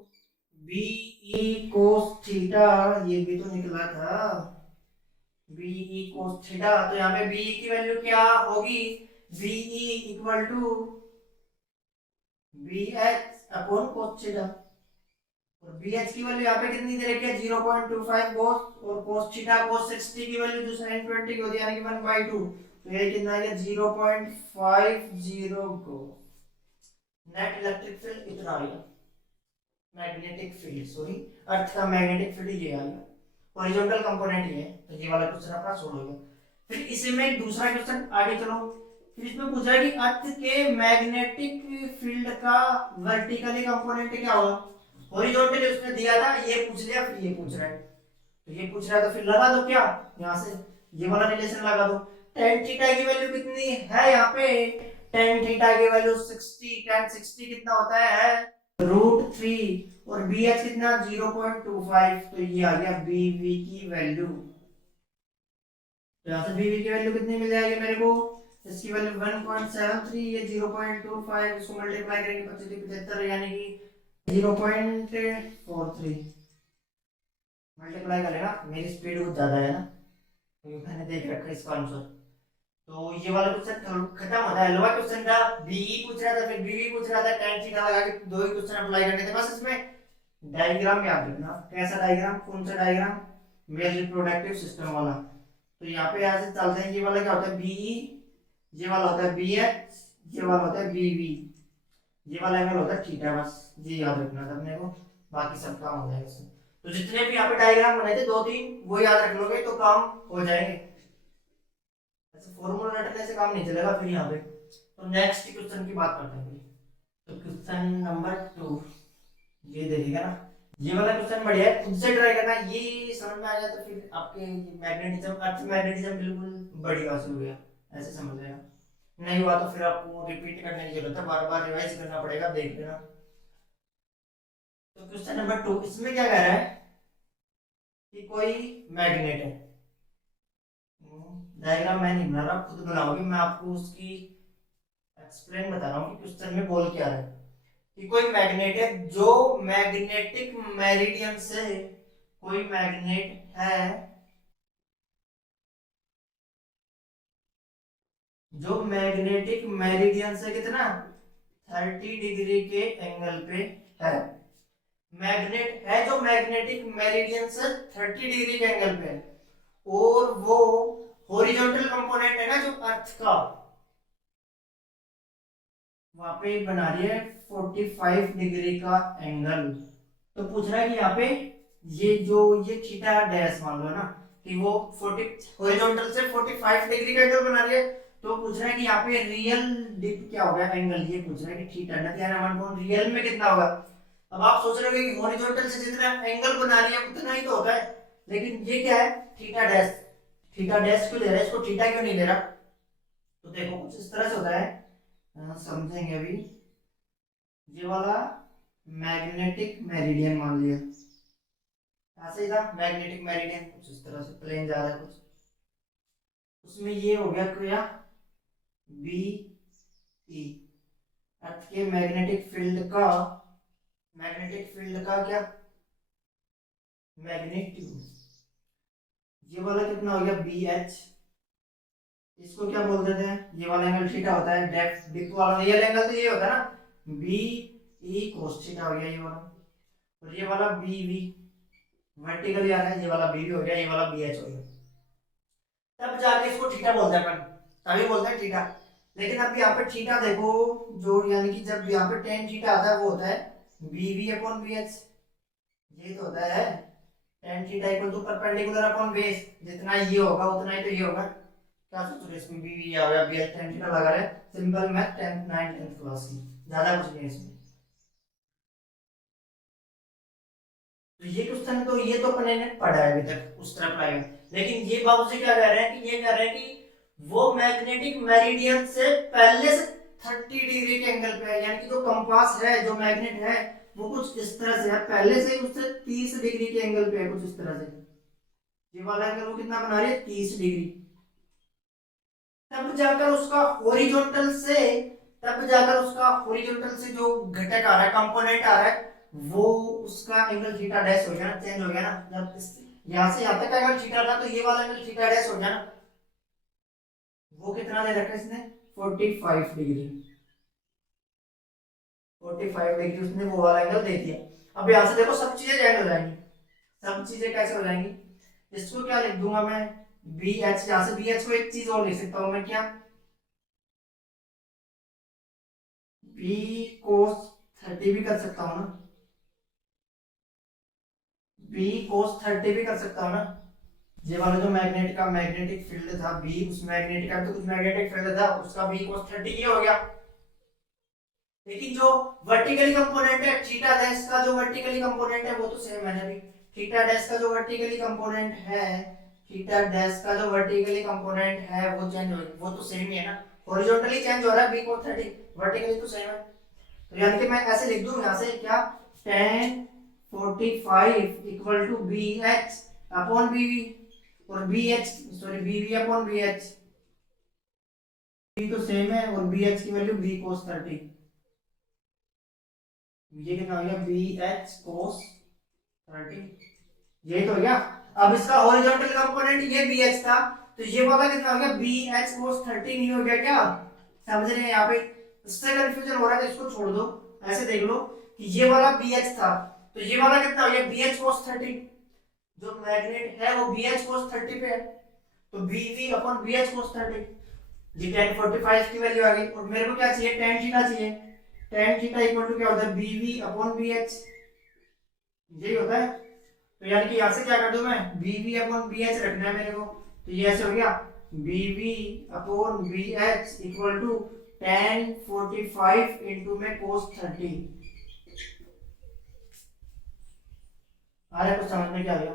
BE cos theta, ये भी तो निकला था, बीई कोस थीटा। तो यहाँ पे बीई की वैल्यू क्या होगी, BE equal to B H upon cos theta. और बी एच की वैल्यू यहाँ पे कितनी दे रखी है, 0.25 कोस, और कोस थीटा कोस 60 की वैल्यू जो sin 20 की होती है, यानी कि 1/2। तो ये कितना है, 0.50 कोस। नेट इलेक्ट्रिक फील्ड इतना आ गया, मैग्नेटिक फील्ड सॉरी, अर्थ का मैग्नेटिक फील्ड ये आ गया, हॉरिजॉन्टल कंपोनेंट ये है। तो ये वाला क्वेश्चन अपना सोल्व हो गया। फिर इसी में एक दूसरा क्वेश्चन आगे चलो। फिर इसमें पूछा है कि अर्थ के मैग्नेटिक फील्ड का वर्टिकली कंपोनेंट क्या होगा। हॉरिजॉन्टली उसने दिया था, ये पूछ लिया, फिर ये पूछ रहा है, तो ये पूछ रहा है तो फिर लगा दो क्या, यहाँ से ये वाला रिलेशन लगा दो। टेन थीटा की वैल्यू कितनी है यहाँ पे, टेन थीटा की वैल्यू 60, टेन 60 कितना होता है √3, और बी एच कितना 0.25, तो ये आ गया बीवी की वैल्यू। तो यहाँ से बीवी की वैल्यू कितनी मिल जाएगी मेरे को, इसकी वैल्यू 1.73, ये 0.25, इसको मल्टीप्लाई करेंगे 25 यानी कि 0.43, मल्टीप्लाई करेगा, मेरी स्पीड बहुत ज्यादा है ना, क्योंकि मैंने देख रखा है इसका आंसर। तो ये वाला क्वेश्चन खत्म होता है। लोअर क्वेश्चन था बीई पूछ रहा था, फिर बीवी पूछ रहा था, tan थीटा लगा के दो ही क्वेश्चन अप्लाई करने थे बस। इसमें डायग्राम याद रखना, कैसा डायग्राम, कौन सा डायग्राम, मेल रिप्रोडक्टिव सिस्टम वाला। तो यहाँ पे ऐसे चलते हैं, ये वाला क्या होता है बीई, ये वाला होता है बी एच, ये वाला होता है बीवी, ये वाला एंगल होता है थीटा, बस ये याद रखना था अपने को, बाकी सब काम हो जाएगा इससे। तो जितने भी यहाँ पे डायग्राम बने थे दो तीन, वो याद रख लोगे तो काम हो जाएंगे, ऐसे फॉर्मूला रटने से काम नहीं चलेगा फिर यहाँ पे। तो नेक्स्ट क्वेश्चन की बात करते हैं। तो क्वेश्चन नंबर 2 ये देखिएगा ना, ये वाला क्वेश्चन बढ़िया है, खुद से ट्राई करना, ये समझ में आ जाए तो फिर आपके मैग्नेटिज्म, अर्थ मैग्नेटिज्म बिल्कुल बढ़िया से हो गया, ऐसे समझ लेना। नहीं हुआ तो फिर आपको रिपीट करने की जरूरत है, बार बार रिवाइज करना पड़ेगा, देख लेना। तो क्वेश्चन नंबर 2 इसमें क्या कह रहा है कि कोई मैग्नेट है, डायग्राम मैं नहीं बना रहा, खुद बनाओगे, मैं आपको उसकी एक्सप्लेन बता रहा हूँ कि क्वेश्चन में बोल क्या रहा है। कि कोई मैग्नेट है जो मैग्नेटिक मेरिडियन से, कोई मैग्नेट है जो मैग्नेटिक मेरिडियन से कितना 30 डिग्री के एंगल पे है, मैग्नेट है जो मैग्नेटिक मेरिडियन से 30 डिग्री के एंगल पे है, और वो हॉरिजॉन्टल कंपोनेंट है ना जो अर्थ का, वहां पे बना रही है 45 डिग्री का एंगल। तो पूछ रहा है कि यहाँ पे ये जो ये थीटा डैश मान लो ना कि वो 40 हॉरिजॉन्टल से 45 डिग्री का एंगल बना रही है। तो पूछ रहा है कि यहाँ पे रियल डिप क्या होगा एंगल, ये पूछ रहा है कि थीटा ना क्या नाम रियल में कितना होगा। अब आप सोच रहे हो कि हॉरिजॉन्टल से जितना एंगल बना रही है उतना ही तो होता है, लेकिन ये क्या है थीटा डैश, थीटा डैश क्यों ले रहा है, इसको थीटा क्यों नहीं ले रहा। तो देखो कुछ इस तरह से होता है, समझेंगे अभी। ये वाला मैग्नेटिक मेरिडियन मान लिया, ऐसे ही था मैग्नेटिक मेरिडियन, कुछ इस तरह से प्लेन जा रहा है कुछ, उसमें ये हो गया क्या बी ई, अर्थ के मैग्नेटिक फील्ड का क्या मैग्नीट्यूड, ये वाला कितना हो गया बी एच, इसको क्या बोलते थे, ये वाला एंगल थीटा होता है, डेप्थ डिप वाला रियल एंगल तो ये होता है ना बी ई कोस थीटा हो गया ये वाला। और ये वाला बी वी वर्टिकली आ रहा है, ये वाला बी वी हो गया, ये वाला बी एच हो गया। तब जाके इसको थीटा बोलते हैं अपन, तभी बोलते हैं थीटा। लेकिन अब यहाँ पे थीटा देखो, जो यानी कि जब यहाँ पे टेन थीटा आता है वो होता है B V upon B H, ये तो होता है tan theta equal to perpendicular upon base, जितना ये होगा उतना ही तो ये होगा। क्या सोच रहे इसमें बी वी आ गया, बी एच टेन थीटा लगा रहे, simple math 10th 9th 10th class की, ज्यादा कुछ नहीं है इसमें। तो ये क्वेश्चन तो ये तो अपने ने पढ़ा है अभी तक, उस तरह पढ़ा है। लेकिन ये बाबू जी क्या कह रहे हैं कि ये कह रहे हैं कि वो मैग्नेटिक मेरिडियन से पहले से 30 डिग्री के एंगल पे है, यानी कि जो कंपास है, जो मैग्नेट है, वो कुछ इस तरह से है, पहले से ही उससे 30 डिग्री के एंगल पे है, कुछ इस तरह से। ये वाला एंगल वो कितना बना रही है, 30 डिग्री। तब जाकर उसका हॉरिजॉन्टल से, तब जाकर उसका हॉरिजॉन्टल से जो घटक आ रहा है, कंपोनेंट आ रहा है, वो उसका एंगल थीटा डैश हो गया ना, चेंज हो गया ना। जब यहाँ से यहाँ तक का एंगल थीटा था, तो ये वाला एंगल थीटा डैश हो गया ना। वो कितना दे रखा है इसने, 45 डिग्री, 45 डिग्री उसने वो वाला एंगल दे दिया। अब यहाँ से देखो सब चीजें जॉइन हो जाएंगी, सब चीजें कैसे हो जाएंगी, इसको क्या लिख दूंगा मैं, बी एच, यहाँ से बी एच को एक चीज और लिख सकता हूँ मैं, क्या, बी कोस 30 भी कर सकता हूँ ना, बी कोस 30 भी कर सकता हूँ ना। ये वाला जो मैग्नेट का मैग्नेटिक फील्ड था बी, उस मैग्नेट का तो कुछ मैग्नेटिक फील्ड था, उसका बी कोस 30 ये हो गया। लेकिन जो वर्टिकली कंपोनेंट है थीटा डैश का, जो वर्टिकली कंपोनेंट है वो तो सेम है अभी। थीटा डैश का जो वर्टिकली कंपोनेंट है, थीटा डैश का जो वर्टिकली कंपोनेंट है वो चेंज हो, वो तो सेम ही है ना। हॉरिजॉन्टली चेंज हो रहा है बी कोस 30, वर्टिकली तो सेम है। तो यानी कि मैं ऐसे लिख दूं यहाँ से, क्या, tan 45 equal to B H upon B V, और B H, sorry B V upon B H, B तो सेम है, और बी एच की वैल्यू बी कोस 30, ये कितना हो गया, बी एच कोस 30, यही तो हो गया। अब इसका हॉरिजॉन्टल कंपोनेंट ये बी एच था, तो ये वाला कितना हो गया, बी एच कोस 30 नहीं हो गया क्या, समझ रहे हैं यहाँ पे, इससे कंफ्यूजन हो रहा है तो इसको छोड़ दो, ऐसे देख लो कि ये वाला बी एच था, तो ये वाला कितना हो गया, बी एच कोस 30, जो मैग्नेट है वो बी एच कोस 30 पे है, तो B V upon B H cos 30, ये tan 45 की वैल्यू आ गई। और मेरे को क्या चाहिए, tan थीटा चाहिए, tan थीटा इक्वल टू क्या होता है, B V upon B H, यही होता है। तो यानी कि यहाँ से क्या कर दूं मैं, B V upon B H रखना है मेरे को, तो ये ऐसे हो गया, B V upon B H equal to tan 45 into में cos 30। आ रहा है कुछ समझ में, क्या आ गया,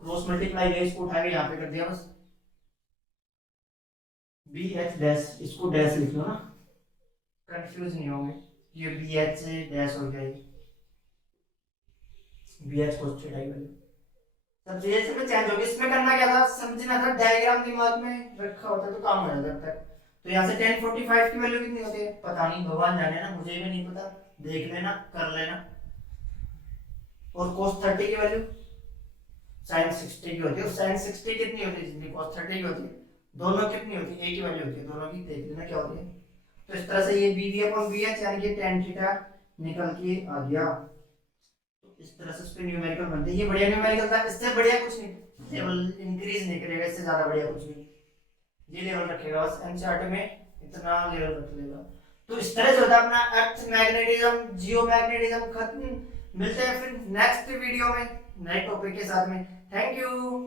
क्रॉस मल्टीप्लाई गया, इसको उठा के यहाँ पे कर दिया बस, बी एच डैश, इसको डैश लिख लो ना, कंफ्यूज नहीं होंगे, ये बी एच से डैश हो जाएगी, बी एच cos थीटा की वैल्यू, सब चीजें इसमें चेंज होगी। इसमें करना क्या था, समझना था, डायग्राम दिमाग में रखा होता तो काम हो जाता तब तक। तो यहाँ से tan 45 की वैल्यू कितनी होती है, पता नहीं, भगवान जाने ना, मुझे भी नहीं पता, देख लेना, कर लेना। और cos 30 की वैल्यू sin 60 की होती है, और sin 60 कितनी होती है, जितनी cos 30 की होती है, दोनों कितनी होती है, एक ही वैल्यू होती है दोनों की, देख लेना क्या होती है। तो इस तरह से ये B V upon B H यानी कि tan थीटा निकल के आ गया। तो इस तरह से उसके न्यूमेरिकल बनते हैं, ये बढ़िया न्यूमेरिकल था, इससे बढ़िया कुछ नहीं, लेवल इंक्रीज नहीं करेगा, इससे ज्यादा बढ़िया कुछ नहीं, ये लेवल रखेगा बस, एनसीईआरटी में इतना लेवल रख लेगा। तो इस तरह से होता है अपना अर्थ मैग्नेटिज्म, जियो मैग्नेटिज्म खत्म। मिलते हैं फिर नेक्स्ट वीडियो में नए टॉपिक के साथ में। Thank you.